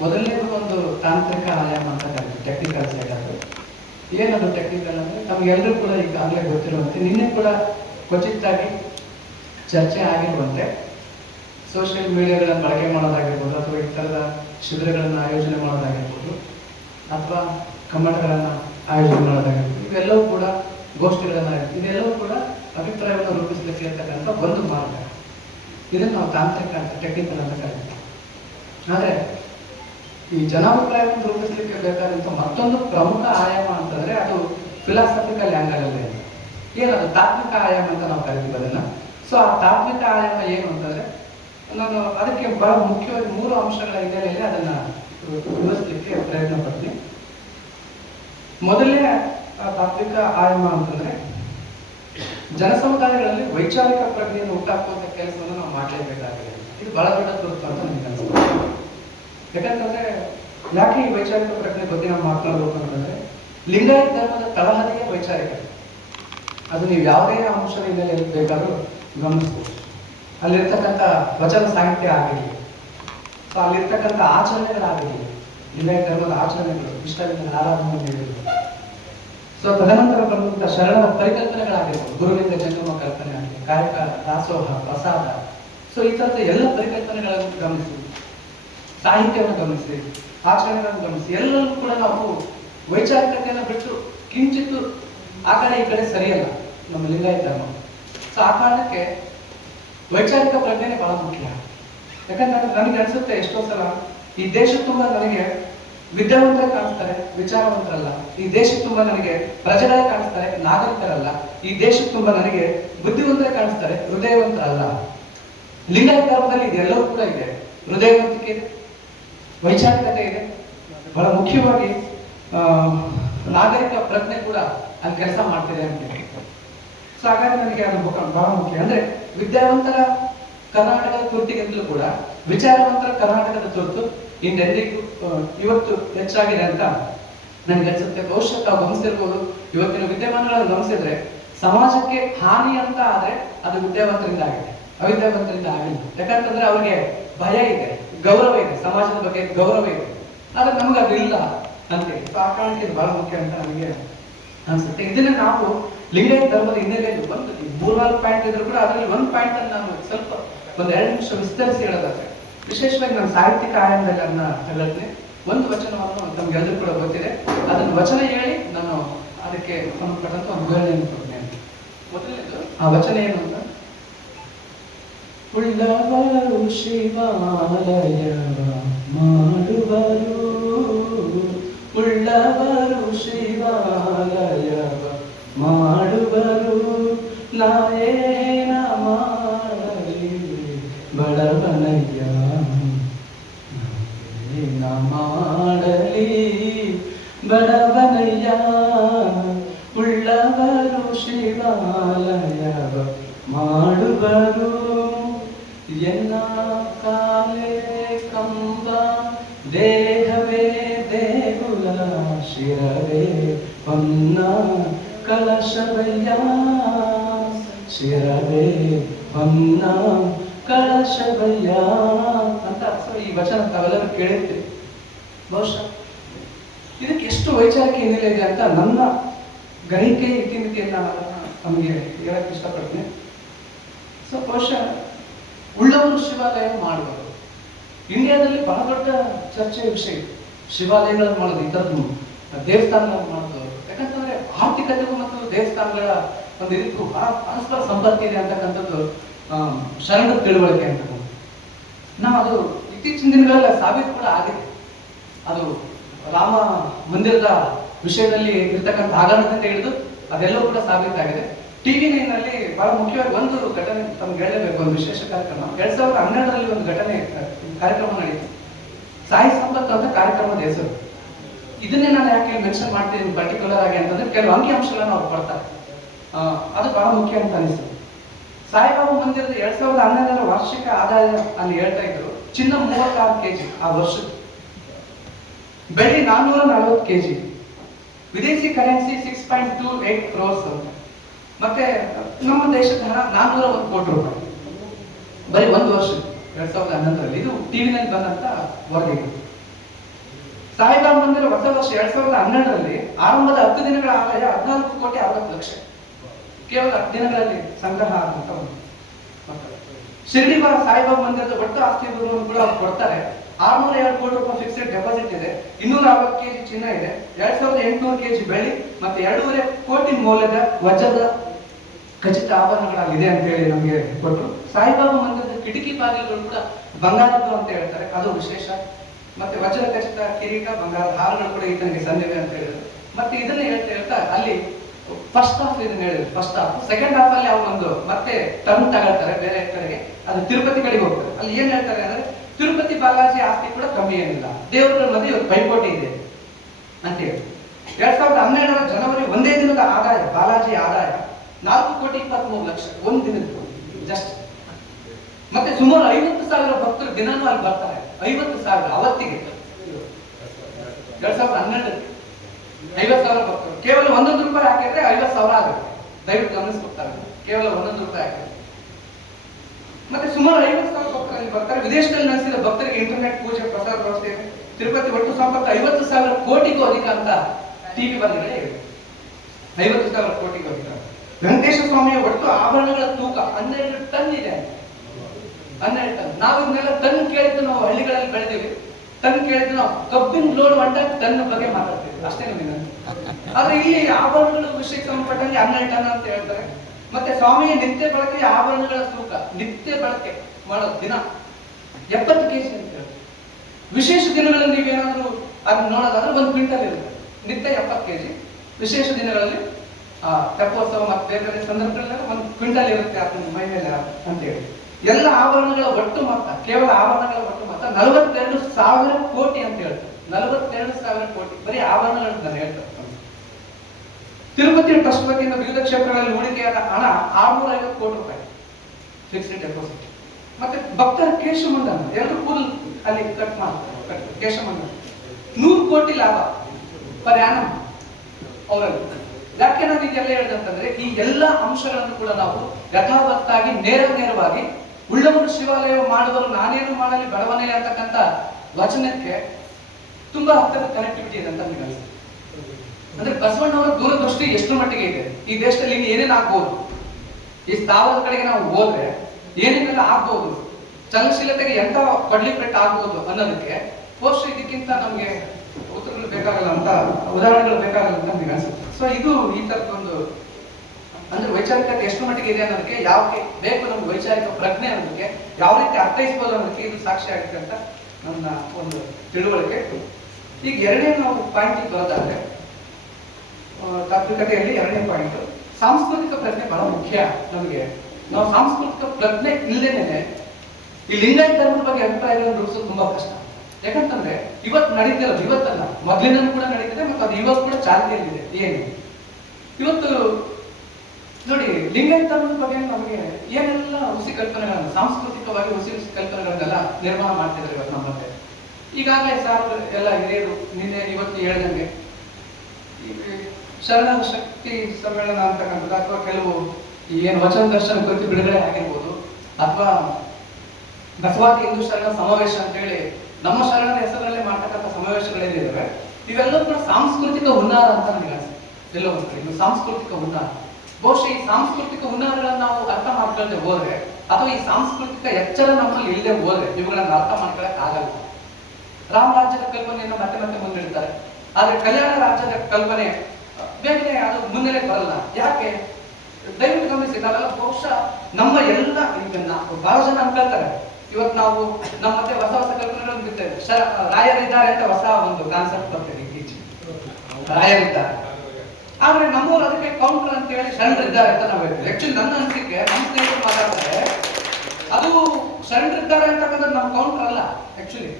ಮೊದಲನೇದು ಒಂದು ತಾಂತ್ರಿಕ ಆಯಾಮ ಅಂತ ಕರೀತೀವಿ, ಟೆಕ್ನಿಕಲ್ ಸೈಡ್. ಅದು ಏನದು ಟೆಕ್ನಿಕಲ್ ಅಂದರೆ ನಮಗೆಲ್ಲರೂ ಕೂಡ ಈಗಾಗಲೇ ಗೊತ್ತಿರುವಂತೆ, ನಿನ್ನೆ ಕೂಡ ಕ್ವಚಿತ್ತಾಗಿ ಚರ್ಚೆ ಆಗಿರುವಂತೆ ಸೋಷಿಯಲ್ ಮೀಡಿಯಾಗಳನ್ನು ಬಳಕೆ ಮಾಡೋದಾಗಿರ್ಬೋದು, ಅಥವಾ ಈ ಥರದ ಶಿಬಿರಗಳನ್ನು ಆಯೋಜನೆ ಮಾಡೋದಾಗಿರ್ಬೋದು, ಅಥವಾ ಕಮ್ಮಟಗಳನ್ನು ಆಯೋಜನೆ ಮಾಡೋದಾಗಿರ್ಬೋದು, ಇವೆಲ್ಲವೂ ಕೂಡ ಗೋಷ್ಠಿಗಳನ್ನು, ಇದೆಲ್ಲವೂ ಕೂಡ ಅಭಿಪ್ರಾಯವನ್ನು ರೂಪಿಸಲಿಕ್ಕೆ ಇರ್ತಕ್ಕಂಥ ಒಂದು ಮಾರ್ಗ. ಇದನ್ನು ನಾವು ತಾಂತ್ರಿಕ ಅಂತ, ಟೆಕ್ನಿಕಲ್ ಅಂತ ಕರೀತೀವಿ. ಆದರೆ ಈ ಜನಾಭಿಪ್ರಾಯವನ್ನು ರೂಪಿಸಲಿಕ್ಕೆ ಬೇಕಾದಂಥ ಮತ್ತೊಂದು ಪ್ರಮುಖ ಆಯಾಮ ಅಂತಂದರೆ ಅದು ಫಿಲಾಸಫಿಕಲ್ ಆ್ಯಂಗಲಲ್ಲಿ ಏನದು ತಾತ್ವಿಕ ಆಯಾಮ ಅಂತ ನಾವು ಕರಿತೀವಿ ಅದನ್ನು. ಸೊ ಆ ತಾತ್ವಿಕ ಆಯಾಮ ಏನು ಅಂತಂದರೆ, ನಾನು ಅದಕ್ಕೆ ಬಹಳ ಮುಖ್ಯವಾಗಿ 3 ಅಂಶಗಳ ಹಿನ್ನೆಲೆಯಲ್ಲಿ ಅದನ್ನು ವಿವರಿಸಲಿಕ್ಕೆ ಪ್ರಯತ್ನ ಪಡ್ತೀನಿ. ಮೊದಲನೇ ತಾತ್ವಿಕ ಆಯಾಮ ಅಂತಂದರೆ, ಜನಸಮುದಾಯಗಳಲ್ಲಿ ವೈಚಾರಿಕ ಪ್ರಜ್ಞೆಯನ್ನು ಹುಟ್ಟಾಕುವಂಥ ಕೆಲಸವನ್ನು ನಾವು ಮಾಡಲೇಬೇಕಾಗಿದೆ. ಇದು ಬಹಳ ದೊಡ್ಡ ತುರ್ತು ಅಂತ ನನಗೆ ಅನಿಸುತ್ತೆ. ಯಾಕಂತಂದರೆ ಯಾಕೆ ಈ ವೈಚಾರಿಕ ಪ್ರಜ್ಞೆ ಬಗ್ಗೆ ನಾವು ಮಾತನಾಡಬೇಕು ಅಂತಂದರೆ, ಲಿಂಗಾಯತ ಧರ್ಮದ ತಳಹದಿಯೇ ವೈಚಾರಿಕತೆ. ಅದು ನೀವು ಯಾವುದೇ ಅಂಶದ ಹಿನ್ನೆಲೆಯಲ್ಲಿ ಬೇಕಾದರೂ ಗಮನಿಸ್ಬೋದು. ಅಲ್ಲಿರ್ತಕ್ಕಂಥ ವಚನ ಸಾಹಿತ್ಯ ಆಗಿರಲಿ, ಸೊ ಅಲ್ಲಿರ್ತಕ್ಕಂಥ ಆಚರಣೆಗಳಾಗಿರಲಿ, ಲಿಂಗಾಯತ ಧರ್ಮದ ಆಚರಣೆಗಳು, ಇಷ್ಟವಿಲ್ಲದ ಆರಾಧನೆಗಳು, ಸೊ ತದನಂತರ ಬಂದಂಥ ಶರಣರ ಪರಿಕಲ್ಪನೆಗಳಾಗಿರ್ಬೋದು, ಗುರುವಿಂದ ಜಂಗಮ ಕಲ್ಪನೆ ಆಗಲಿ, ಕಾಯಕ, ದಾಸೋಹ, ಪ್ರಸಾದ, ಸೊ ಈ ಥರದ ಎಲ್ಲ ಪರಿಕಲ್ಪನೆಗಳನ್ನು ಗಮನಿಸಿ, ಸಾಹಿತ್ಯವನ್ನು ಗಮನಿಸಿ, ಆಚರಣೆಗಳನ್ನು ಗಮನಿಸಿ, ಎಲ್ಲರೂ ಕೂಡ ನಾವು ವೈಚಾರಿಕತೆಯನ್ನು ಬಿಟ್ಟು ಕಿಂಚಿತ್ತು ಆ ಕಡೆ ಈ ಕಡೆ ಸರಿಯಲ್ಲ ನಮ್ಮ ಲಿಂಗಾಯತ ಧರ್ಮ. ಸೊ ಆ ಕಾರಣಕ್ಕೆ ವೈಚಾರಿಕ ಪ್ರಜ್ಞೆನೇ ಬಹಳ ಮುಖ್ಯ. ಯಾಕಂದ್ರೆ ನನಗೆ ಅನಿಸುತ್ತೆ, ಎಷ್ಟೋ ಸಲ ಈ ದೇಶ ತುಂಬ ನನಗೆ ವಿದ್ಯಾವಂತರೇ ಕಾಣಿಸ್ತಾರೆ, ವಿಚಾರವಂತರಲ್ಲ. ಈ ದೇಶಕ್ಕೆ ತುಂಬ ನನಗೆ ಪ್ರಜೆಗಳೇ ಕಾಣಿಸ್ತಾರೆ, ನಾಗರಿಕರಲ್ಲ. ಈ ದೇಶಕ್ಕೆ ತುಂಬ ನನಗೆ ಬುದ್ಧಿವಂತರೇ ಕಾಣಿಸ್ತಾರೆ, ಹೃದಯವಂತರಲ್ಲ. ಲಿಂಗಾಯತ ಧರ್ಮದಲ್ಲಿ ಇದೆಲ್ಲವೂ ಕೂಡ ಇದೆ. ಹೃದಯವಂತಿಕೆ ಇದೆ, ವೈಚಾರಿಕತೆ ಇದೆ, ಬಹಳ ಮುಖ್ಯವಾಗಿ ನಾಗರಿಕ ಪ್ರಜ್ಞೆ ಕೂಡ ಅಲ್ಲಿ ಕೆಲಸ ಮಾಡ್ತಿದೆ ಅಂತ. ಸೊ ಹಾಗಾಗಿ ನನಗೆ ಅದು ಬಹಳ ಮುಖ್ಯ. ಅಂದ್ರೆ ವಿದ್ಯಾವಂತರ ಕರ್ನಾಟಕದ ತುರ್ತಿಗಿಂತಲೂ ಕೂಡ ವಿಚಾರವಂತರ ಕರ್ನಾಟಕದ ತುರ್ತು ಇಂದೆಂದಿಗೂ ಇವತ್ತು ಹೆಚ್ಚಾಗಿದೆ ಅಂತ ನನಗೆ ಅನ್ಸುತ್ತೆ. ಬಹುಶಃ ತಾವು ಗಮನಿಸಿರ್ಬೋದು, ಇವತ್ತಿನ ವಿದ್ಯಮಾನಗಳನ್ನು ಗಮನಿಸಿದ್ರೆ ಸಮಾಜಕ್ಕೆ ಹಾನಿ ಅಂತ ಆದ್ರೆ ಅದು ವಿದ್ಯಾವಂತರಿಂದ ಆಗಿದೆ, ಅವಿದ್ಯಾವಂತರಿಂದ ಆಗಿಲ್ಲ. ಯಾಕಂತಂದ್ರೆ ಅವ್ರಿಗೆ ಭಯ ಇದೆ, ಗೌರವ ಇದೆ, ಸಮಾಜದ ಬಗ್ಗೆ ಗೌರವ ಇದೆ. ಆದ್ರೆ ನಮ್ಗೆ ಅದು ಇಲ್ಲ ಅಂತೇಳಿ. ಸೊ ಆ ಕಾರಣಕ್ಕೆ ಇದು ಬಹಳ ಮುಖ್ಯ ಅಂತ ನನಗೆ ಅನ್ಸುತ್ತೆ. ಇದನ್ನ ನಾವು ಲಿಂಗಾಯತ ಧರ್ಮದ ಹಿನ್ನೆಲೆಯಲ್ಲಿ ಒಂದು 3-4 ಪಾಯಿಂಟ್ ಇದ್ರು ಕೂಡ ಅದರಲ್ಲಿ ಒಂದು ಪಾಯಿಂಟ್ ಅನ್ನು ನಾನು ಸ್ವಲ್ಪ ಒಂದು 2 ನಿಮಿಷ ವಿಸ್ತರಿಸಿ ಹೇಳೋದಾದ್ರೆ, ವಿಶೇಷವಾಗಿ ನಾನು ಸಾಹಿತ್ಯಿಕ ಆಯಾಮದಲ್ಲಿ ಅದನ್ನ ಹೇಳ್ತೀನಿ. ಒಂದು ವಚನವನ್ನು ನಮ್ಗೆಲ್ಲರೂ ಕೂಡ ಗೊತ್ತಿದೆ, ಅದನ್ನು ವಚನ ಹೇಳಿ ನಾನು ಅದಕ್ಕೆ ಸಂಬಂಧಪಟ್ಟಂತ ಒಂದು ವಿವರಣೆಯನ್ನು ಕೊಡ್ತೇನೆ. ಮೊದಲನೇದು ಆ ವಚನ ಏನು ಅಂತ, ಉಳ್ಳವರು ಶಿವಾಲಯ ಮಾಡುವರು, ಉಳ್ಳವರು ಶಿವಾಲಯ ಮಾಡುವರು, ನಾಯೇನ ಮಾಡಲಿ ಬಡವನಯ್ಯ, ನಾಯೇನ ಮಾಡಲಿ ಬಡವನಯ್ಯ, ಉಳ್ಳವರು ಶಿವಾಲಯ ಮಾಡುವರು, ಎನ್ನ ಕಾಲೇ ಕಂಬ ದೇಹವೇ ದೇಗುಲ, ಶಿರವೇ ಹೊನ್ನ ಕಳಶವಯ್ಯ, ಶಿರವೇ ಹೊನ್ನ ಕಳಶವಯ್ಯ ಅಂತ. ಸೊ ಈ ವಚನ ತಾವೆಲ್ಲರೂ ಕೇಳಿರ್ತೀವಿ. ಬಹುಶಃ ಇದಕ್ಕೆ ಎಷ್ಟು ವೈಚಾರಿಕ ಹಿನ್ನೆಲೆ ಇದೆ ಅಂತ ನನ್ನ ಗ್ರಹಿಕೆ ಇತಿಮಿತಿಯನ್ನು ನಮಗೆ ಹೇಳಕ್ಕೆ ಇಷ್ಟಪಡ್ತೀನಿ. ಸೊ ಬಹುಶಃ ಉಳ್ಳವರು ಶಿವಾಲಯ ಮಾಡುವರು, ಇಂಡಿಯಾದಲ್ಲಿ ಬಹಳ ದೊಡ್ಡ ಚರ್ಚೆಯ ವಿಷಯ ಶಿವಾಲಯಗಳನ್ನು ಮಾಡೋದು, ಈ ಥರದ್ದು ದೇವಸ್ಥಾನಗಳನ್ನು ಮಾಡೋದು. ಯಾಕಂತಂದ್ರೆ ಆರ್ಥಿಕತೆಗೂ ಮತ್ತು ದೇವಸ್ಥಾನಗಳ ಒಂದು ಇದಕ್ಕೂ ಪರಸ್ಪರ ಸಂಪರ್ಕ ಇದೆ ಅಂತಕ್ಕಂಥದ್ದು ಶರಣರ ತಿಳುವಳಿಕೆ ಅಂತ. ನಾವು ಅದು ಇತ್ತೀಚಿನ ದಿನಗಳೆಲ್ಲ ಸಾಬೀತು ಕೂಡ ಆಗಿದೆ. ಅದು ರಾಮ ಮಂದಿರದ ವಿಷಯದಲ್ಲಿ ಇರ್ತಕ್ಕಂಥ ಹಗರಣದಿಂದ ಹಿಡಿದು ಅದೆಲ್ಲವೂ ಕೂಡ ಸಾಬೀತಾಗಿದೆ. ಟಿವಿ 9ನಲ್ಲಿ ಬಹಳ ಮುಖ್ಯವಾಗಿ ಒಂದು ಘಟನೆ ತಮ್ಗೆ ಹೇಳಲೇಬೇಕು, ಒಂದು ವಿಶೇಷ ಕಾರ್ಯಕ್ರಮ. 2012ರಲ್ಲಿ ಒಂದು ಕಾರ್ಯಕ್ರಮ ನಡೀತು, ಸಾಯಿ ಸಂಪತ್ ಅಂತ ಕಾರ್ಯಕ್ರಮದ ಹೆಸರು. ಇದನ್ನೇ ನಾನು ಯಾಕೆ ಮೆನ್ಷನ್ ಮಾಡ್ತೀನಿ ಪರ್ಟಿಕ್ಯುಲರ್ ಆಗಿ ಅಂತಂದ್ರೆ, ಕೆಲವು ಅಂಕಿಅಂಶಗಳನ್ನು ಅವ್ರು ಕೊಡ್ತಾರೆ, ಅದು ಬಹಳ ಮುಖ್ಯ ಅಂತ ಅನಿಸ್ತು. ಸಾಯಿಬಾಬಾ ಮಂದಿರದ 2012ರ ವಾರ್ಷಿಕ ಆದಾಯ ಅಲ್ಲಿ ಹೇಳ್ತಾ ಇದ್ರು, ಚಿನ್ನ 36 kg ಆ ವರ್ಷ, ಬೆಳ್ಳಿ 440 kg, ವಿದೇಶಿ ಕರೆನ್ಸಿ 6.28 crores ಅಂತ, ಮತ್ತೆ ನಮ್ಮ ದೇಶದ ಹಣ 401 ಕೋಟಿ ರೂಪಾಯಿ ಬರೀ ಒಂದು ವರ್ಷ 2011ರಲ್ಲಿ. ಇದು ಟಿವಿನಲ್ಲಿ ಬಂದಂತ ವರದಿ. ಸಾಯಿಬಾಬಾ ಮಂದಿರ ಹೊಸ ವರ್ಷ 2012ರಲ್ಲಿ ಆರಂಭದ 10 ದಿನಗಳ ಆದಾಯ 14,60,00,000. ಕೇವಲ 10 ದಿನಗಳಲ್ಲಿ ಸಂಗ್ರಹ ಆದಂತ ಒಂದು ಶಿರ್ಡಿ ಸಾಯಿಬಾಬಾ ಮಂದಿರದ ಒಟ್ಟು ಆಸ್ತಿ ಕೂಡ ಅವ್ರು ಕೊಡ್ತಾರೆ. 602 ಕೋಟಿ ರೂಪಾಯಿ ಫಿಕ್ಸ್ಡ್ ಡೆಪಾಸಿಟ್ ಇದೆ, 260 ಕೆಜಿ ಚಿನ್ನ ಇದೆ, 2800 ಕೆಜಿ ಬೆಳ್ಳಿ ಮತ್ತೆ 2.5 ಕೋಟಿ ಮೌಲ್ಯದ ವಜ್ರದ ಖಚಿತ ಆಭರಣಗಳಾಗಿದೆ ಅಂತ ಹೇಳಿ ನಮಗೆ ಕೊಟ್ಟರು. ಸಾಯಿಬಾಬಾ ಮಂದಿರದ ಕಿಟಕಿ ಬಾಗಿಲುಗಳು ಕೂಡ ಬಂಗಾರದ್ದು ಅಂತ ಹೇಳ್ತಾರೆ, ಅದು ವಿಶೇಷ. ಮತ್ತೆ ವಜ್ರ ಖಚಿತ ಕಿರೀಟ, ಬಂಗಾರದ ಹಾರಗಳು ಕೂಡ ಈತನಿಗೆ ಸಂದಿವೆ ಅಂತ ಹೇಳಿದ್ರು. ಮತ್ತೆ ಇದನ್ನ ಹೇಳ್ತಾ ಅಲ್ಲಿ ಫಸ್ಟ್ ಹಾಫ್ ಇದನ್ನ ಹೇಳಿದ್ರು. ಫಸ್ಟ್ ಹಾಫ್, ಸೆಕೆಂಡ್ ಹಾಫ್ ಅಲ್ಲಿ ಅವರೊಂದು ಮತ್ತೆ ಟರ್ನ್ ತಗೊಳ್ತಾರೆ ಬೇರೆ ಕಡೆಗೆ, ಅದು ತಿರುಪತಿ ಕಡೆಗೆ ಹೋಗ್ತಾರೆ. ಅಲ್ಲಿ ಏನ್ ಹೇಳ್ತಾರೆ ಅಂದ್ರೆ ತಿರುಪತಿ ಬಾಲಾಜಿ ಆಸ್ತಿ ಕೂಡ ಕಮ್ಮಿ ಏನಿಲ್ಲ, ದೇವರುಗಳ ಮಧ್ಯೆ ಇವತ್ತು ಪೈಪೋಟಿ ಇದೆ ಅಂತ ಹೇಳಿ. 2012ರ ಜನವರಿ ಒಂದೇ ದಿನದ ಆದಾಯ, ಬಾಲಾಜಿ ಆದಾಯ 4,23,00,000 ಒಂದು ದಿನದ್ದು ಜಸ್ಟ್. ಮತ್ತೆ ಸುಮಾರು 50,000 ಭಕ್ತರು ದಿನಾನೂ ಅಲ್ಲಿ ಬರ್ತಾರೆ. 50,000 ಅವತ್ತಿಗೆ 2012 50,000 ಭಕ್ತರು. ಕೇವಲ 1 ರೂಪಾಯಿ ಹಾಕಿದ್ರೆ 50,000 ಆಗುತ್ತೆ. ದಯವಿಟ್ಟು ಗಮನಿಸ್ಕೊಡ್ತಾರೆ, ಕೇವಲ 1 ರೂಪಾಯಿ ಹಾಕಿದ್ರೆ. ಮತ್ತೆ ಸುಮಾರು 50,000 ಭಕ್ತರು ಅಲ್ಲಿ ಬರ್ತಾರೆ. ವಿದೇಶದಲ್ಲಿ ನಡೆಸಿದ ಭಕ್ತರಿಗೆ ಇಂಟರ್ನೆಟ್ ಪೂಜೆ ಪ್ರಸಾರ ವ್ಯವಸ್ಥೆ ಇದೆ. ತಿರುಪತಿ ಒಟ್ಟು ಸಂಪತ್ತು 50,000 ಕೋಟಿಗೂ ಅಧಿಕ ಅಂತ ಟಿವಿ ಬಂದಿದೆ. 50,000 ಕೋಟಿಗೂ ಅಧಿಕ. ವೆಂಕಟೇಶ್ವರ ಸ್ವಾಮಿಯ ಒಟ್ಟು ಆಭರಣಗಳ ತೂಕ 12 ಟನ್ ಇದೆ. 12 ಟನ್. ನಾವು ಇದನ್ನೆಲ್ಲ ಟನ್ ಕೇಳಿದ್ದು ನಾವು ಹಳ್ಳಿಗಳಲ್ಲಿ ಬೆಳೆದಿವಿ. ಟನ್ ಕೇಳಿದ್ದು ನಾವು ಕಬ್ಬಿನ ಲೋಡ್ ಒಂಟ ಟನ್ ಬಗ್ಗೆ ಮಾತಾಡ್ತೀವಿ ಅಷ್ಟೇ ನಮಗೆ. ಆದ್ರೆ ಇಲ್ಲಿ ಆಭರಣಗಳ ವಿಷಯಕ್ಕೆ ಸಂಬಂಧಪಟ್ಟಂಗೆ 12 ಟನ್ ಅಂತ ಹೇಳ್ತಾರೆ. ಮತ್ತೆ ಸ್ವಾಮಿಯ ನಿತ್ಯ ಬಳಕೆಯ ಆಭರಣಗಳ ತೂಕ, ನಿತ್ಯ ಬಳಕೆ ಮಾಡೋ ದಿನ 70 ಕೆಜಿ ಅಂತ ಹೇಳ್ತಾರೆ. ವಿಶೇಷ ದಿನಗಳಲ್ಲಿ ನೀವೇನಾದ್ರೂ ಅದನ್ನ ನೋಡೋದಾದ್ರೆ 1 ಕ್ವಿಂಟಲ್ ಇರುತ್ತೆ. ನಿತ್ಯ 70 ಕೆಜಿ. ವಿಶೇಷ ದಿನಗಳಲ್ಲಿ ತೆಪ್ಪೋತ್ಸವ ಮತ್ತೆ ಬೇರೆ ಬೇರೆ ಸಂದರ್ಭಗಳಲ್ಲಿ 1 ಕ್ವಿಂಟಲ್ ಇರುತ್ತೆ ಅದನ್ನ ಮೈ ಮೇಲೆ ಅಂತ ಹೇಳಿ. ಎಲ್ಲ ಆಭರಣಗಳ ಒಟ್ಟು ಮೊತ್ತ, ಕೇವಲ ಆಭರಣಗಳ ಒಟ್ಟು ಮೊತ್ತ 42,000 ಕೋಟಿ ಅಂತ ಹೇಳ್ತಾರೆ. 42,000 ಕೋಟಿ ಬರೀ ಆಭರಣಗಳು ನಾನು ಹೇಳ್ತಾರೆ. ತಿರುಪತಿ ಟ್ರಸ್ಟ್ ವತಿಯಿಂದ ವಿವಿಧ ಕ್ಷೇತ್ರಗಳಲ್ಲಿ ಹೂಡಿಕೆಯಾದ ಹಣ 650 ಕೋಟಿ ರೂಪಾಯಿ ಫಿಕ್ಸ್ಡ್ ಡೆಪಾಸಿಟ್. ಮತ್ತೆ ಭಕ್ತರ ಕೇಶಮಂಡನ ಎಲ್ಲರೂ ಕೂಲ್ ಅಲ್ಲಿ ಕಟ್ ಮಾಡ್ತಾರೆ. ಕೇಶಮಂಡನ 100 ಕೋಟಿ ಲಾಭ ಪರ್ ಆ್ಯನಮ್ ಅವರಲ್ಲಿ. ಯಾಕೆ ನಾನು ಇದೆಲ್ಲ ಹೇಳಿದಂತಂದ್ರೆ ಈ ಎಲ್ಲ ಅಂಶಗಳನ್ನು ಕೂಡ ನಾವು ಯಥಾವತ್ತಾಗಿ ನೇರವಾಗಿ ಉಳ್ಳವರು ಶಿವಾಲಯ ಮಾಡುವರು ನಾನೇನು ಮಾಡಲಿ ಬಡವನೇ ಅಂತಕ್ಕಂಥ ವಚನಕ್ಕೆ ತುಂಬಾ ಹತ್ತಿರದ ಕನೆಕ್ಟಿವಿಟಿ ಇದೆ ಅಂತ ನನಗೆ ಅನಿಸುತ್ತೆ. ಅಂದ್ರೆ ಬಸವಣ್ಣವರ ದೂರದೃಷ್ಟಿ ಎಷ್ಟು ಮಟ್ಟಿಗೆ ಇದೆ, ಈ ದೇಶದಲ್ಲಿ ಇನ್ನು ಏನೇನು ಆಗ್ಬೋದು, ಈ ಸ್ಥಾವರದ ಕಡೆಗೆ ನಾವು ಹೋದ್ರೆ ಏನೇನೆಲ್ಲ ಆಗ್ಬೋದು, ಚಲನಶೀಲತೆಗೆ ಎಂತ ಕೊಡ್ಲಿಪೆಟ್ಟು ಆಗ್ಬೋದು ಅನ್ನೋದಕ್ಕೆ ಬಹುಶಃ ಇದಕ್ಕಿಂತ ನಮ್ಗೆ ಉತ್ತರಗಳು ಬೇಕಾಗಲ್ಲ ಅಂತ, ಉದಾಹರಣೆಗಳು ಬೇಕಾಗಲ್ಲ ಅಂತ ನನಗೆ ಅನ್ಸುತ್ತೆ. ಸೊ ಇದು ಈ ತರದೊಂದು ಅಂದ್ರೆ ವೈಚಾರಿಕತೆ ಎಷ್ಟು ಮಟ್ಟಿಗೆ ಇದೆ ಅನ್ನೋದಕ್ಕೆ, ಯಾವ ಬೇಕು ನಮ್ಗೆ ವೈಚಾರಿಕ ಪ್ರಜ್ಞೆ ಅನ್ನೋದಕ್ಕೆ, ಯಾವ ರೀತಿ ಅರ್ಥೈಸಬಹುದು ಅನ್ನೋದಕ್ಕೆ ಇದು ಸಾಕ್ಷಿ ಆಗುತ್ತೆ ಅಂತ ನನ್ನ ಒಂದು ತಿಳುವಳಿಕೆ. ಈಗ ಎರಡನೇ ನಾವು ಪಾಯಿಂಟ್ ಬರೋದಾದ್ರೆ ತಾತ್ವಿಕತೆಯಲ್ಲಿ ಎರಡನೇ ಪಾಯಿಂಟ್ ಸಾಂಸ್ಕೃತಿಕ ಪ್ರಜ್ಞೆ ಬಹಳ ಮುಖ್ಯ ನಮಗೆ. ನಾವು ಸಾಂಸ್ಕೃತಿಕ ಪ್ರಜ್ಞೆ ಇಲ್ಲದೇನೆ ಈ ಲಿಂಗಾಯತ ಧರ್ಮದ ಬಗ್ಗೆ ಅಭಿಪ್ರಾಯಗಳನ್ನು ರೂಪಿಸೋದು ತುಂಬಾ ಕಷ್ಟ. ಯಾಕಂತಂದ್ರೆ ಇವತ್ತು ನಡೀತಿರೋದು, ಇವತ್ತಲ್ಲ ಮೊದಲಿನ ಕೂಡ ನಡೀತಿದೆ ಮತ್ತು ಅದು ಇವತ್ತು ಕೂಡ ಚಾಲ್ತಿಯಲ್ಲಿದೆ. ಏನು ಇವತ್ತು ನೋಡಿ, ಲಿಂಗಾಯತ ಧರ್ಮದ ಬಗ್ಗೆ ನಮಗೆ ಏನೆಲ್ಲ ಹುಸಿ ಕಲ್ಪನೆಗಳನ್ನು, ಸಾಂಸ್ಕೃತಿಕವಾಗಿ ಹುಸಿ ಕಲ್ಪನೆಗಳನ್ನೆಲ್ಲ ನಿರ್ಮಾಣ ಮಾಡ್ತಿದ್ದಾರೆ ಇವತ್ತು ನಮ್ಮ ಮತ್ತೆ. ಈಗಾಗಲೇ ಸಾರ್ ಎಲ್ಲ ಹಿರಿಯರು ನಿನ್ನೆ ಇವತ್ತು ಹೇಳ್ದಂಗೆ ಈ ಶರಣ ಶಕ್ತಿ ಸಮ್ಮೇಳನ ಅಂತಕ್ಕಂಥದ್ದು, ಅಥವಾ ಕೆಲವು ಏನು ವಚನ ದರ್ಶನ ಕುರಿತು ಬಿಡುಗಡೆ ಆಗಿರ್ಬೋದು, ಅಥವಾ ಬಸವಾದಿ ಹಿಂದೂ ಶರಣ ಸಮಾವೇಶ ಅಂತ ಹೇಳಿ ನಮ್ಮ ಶರಣರ ಹೆಸರಿನಲ್ಲೇ ಮಾಡ್ತಕ್ಕಂಥ ಸಮಾವೇಶಗಳೇನಿದ್ದಾವೆ, ಇವೆಲ್ಲವೂ ಕೂಡ ಸಾಂಸ್ಕೃತಿಕ ಹುನ್ನಾರ ಅಂತ ನನಗೆ ಅನಿಸುತ್ತೆ. ಎಲ್ಲೋ ಒಂದು ಕಡೆ ಸಾಂಸ್ಕೃತಿಕ ಹುನ್ನಾರ. ಬಹುಶಃ ಈ ಸಾಂಸ್ಕೃತಿಕ ಹುನ್ನಾರಗಳನ್ನ ನಾವು ಅರ್ಥ ಮಾಡ್ಕೊಳ್ಳದೆ ಹೋದ್ರೆ, ಅಥವಾ ಈ ಸಾಂಸ್ಕೃತಿಕ ಎಚ್ಚರ ನಮ್ಮಲ್ಲಿ ಇಲ್ಲದೆ ಹೋದ್ರೆ ಇವುಗಳನ್ನ ಅರ್ಥ ಮಾಡ್ಕೊಳಕ್ ಆಗಲ್ಲ. ರಾಮ ರಾಜ್ಯದ ಕಲ್ಪನೆಯನ್ನು ಮತ್ತೆ ಮತ್ತೆ ಮುಂದಿಡ್ತಾರೆ, ಆದ್ರೆ ಕಲ್ಯಾಣ ರಾಜ್ಯದ ಕಲ್ಪನೆ ಬೇಗನೆ ಅದು ಮುನ್ನೆಲೆ ಬರಲ್ಲ. ಯಾಕೆ? ದಯವಿಟ್ಟು ಗಮನಿಸಿ, ನಾವೆಲ್ಲ ಬಹುಶಃ ನಮ್ಮ ಎಲ್ಲ ಬಹಳ ಜನ ಅನ್ಕೊಳ್ತಾರೆ ಇವತ್ತು ನಾವು ನಮ್ಮ ಮತ್ತೆ ಹೊಸ ಹೊಸ ಕಲ್ಪನೆಗಳನ್ನು ಬಿಡ್ತೇವೆ. ರಾಯರಿದ್ದಾರೆ ಅಂತ ಹೊಸ ಒಂದು ಕಾನ್ಸೆಪ್ಟ್ ಬರ್ತದೆ ಇತ್ತೀಚೆಗೆ, ರಾಯರಿದ್ದಾರೆ. ಆದ್ರೆ ನಮ್ಮವ್ರು ಅದಕ್ಕೆ ಕೌಂಟರ್ ಅಂತ ಹೇಳಿ ಶರಣರಿದ್ದಾರೆ ಅಂತ ನಾವು ಹೇಳ್ತೀವಿ. ಆಕ್ಚುಲಿ ನನ್ನ ಅನಿಸಿಕೆ, ನಮ್ಮ ಸ್ನೇಹಿತರು ಮಾತಾಡ್ತಾರೆ, ಅದು ಶರಣರಿದ್ದಾರೆ ಅಂತಕ್ಕಂಥದ್ದು ನಮ್ಮ ಕೌಂಟರ್ ಅಲ್ಲ. ಆಕ್ಚುಲಿ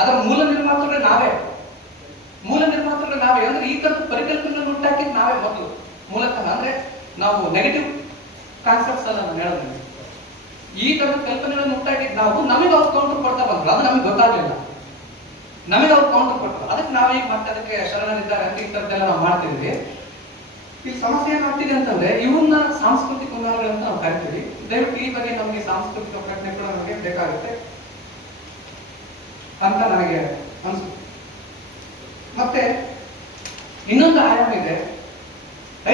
ಅದರ ಮೂಲ ನಿರ್ಮಾತೃಗಳು ನಾವೇ. ಅಂದ್ರೆ ಈ ತರದ ಪರಿಕಲ್ಪನೆ ಹುಟ್ಟಾಕಿದ್ ನಾವೇ ಮೊದಲು ಮೂಲತಃ. ಅಂದ್ರೆ ನಾವು ನೆಗೆಟಿವ್ ಕಾನ್ಸೆಪ್ಟ್ಸ್ ಅಲ್ಲ ನಾನು ಹೇಳೋದು, ಈ ತರದ ಕಲ್ಪನೆಗಳನ್ನು ಹುಟ್ಟಾಕಿದ್ ನಾವು. ನಮಗೆ ಅವ್ರು ಕೌಂಟರ್ ಕೊಡ್ತಾ ಬಂದ್ರು, ಅದು ನಮಗೆ ಗೊತ್ತಾಗ್ಲಿಲ್ಲ. ನಮಗೆ ಅವ್ರು ಕೌಂಟರ್ ಕೊಟ್ಟರು, ಅದಕ್ಕೆ ನಾವೀಗ ಮತ್ತೆ ಅದಕ್ಕೆ ಶರಣರಿದ್ದಾರೆ ಅಂತ ಈ ತರದ್ದೆಲ್ಲ ನಾವು ಮಾಡ್ತಿದ್ವಿ. ಈ ಸಮಸ್ಯೆ ಏನಾಗ್ತಿದೆ ಅಂತಂದ್ರೆ ಇವನ್ನ ಸಾಂಸ್ಕೃತಿಕ ಹುನ್ನಾರಗಳಂತ ನಾವು ಕರಿತೀವಿ. ದಯವಿಟ್ಟು ಈ ಬಗ್ಗೆ ನಮಗೆ ಸಾಂಸ್ಕೃತಿಕ ಪ್ರಜ್ಞೆ ಕೂಡ ನಮಗೆ ಬೇಕಾಗುತ್ತೆ ಅಂತ ನನಗೆ ಅನ್ಸುತ್ತೆ.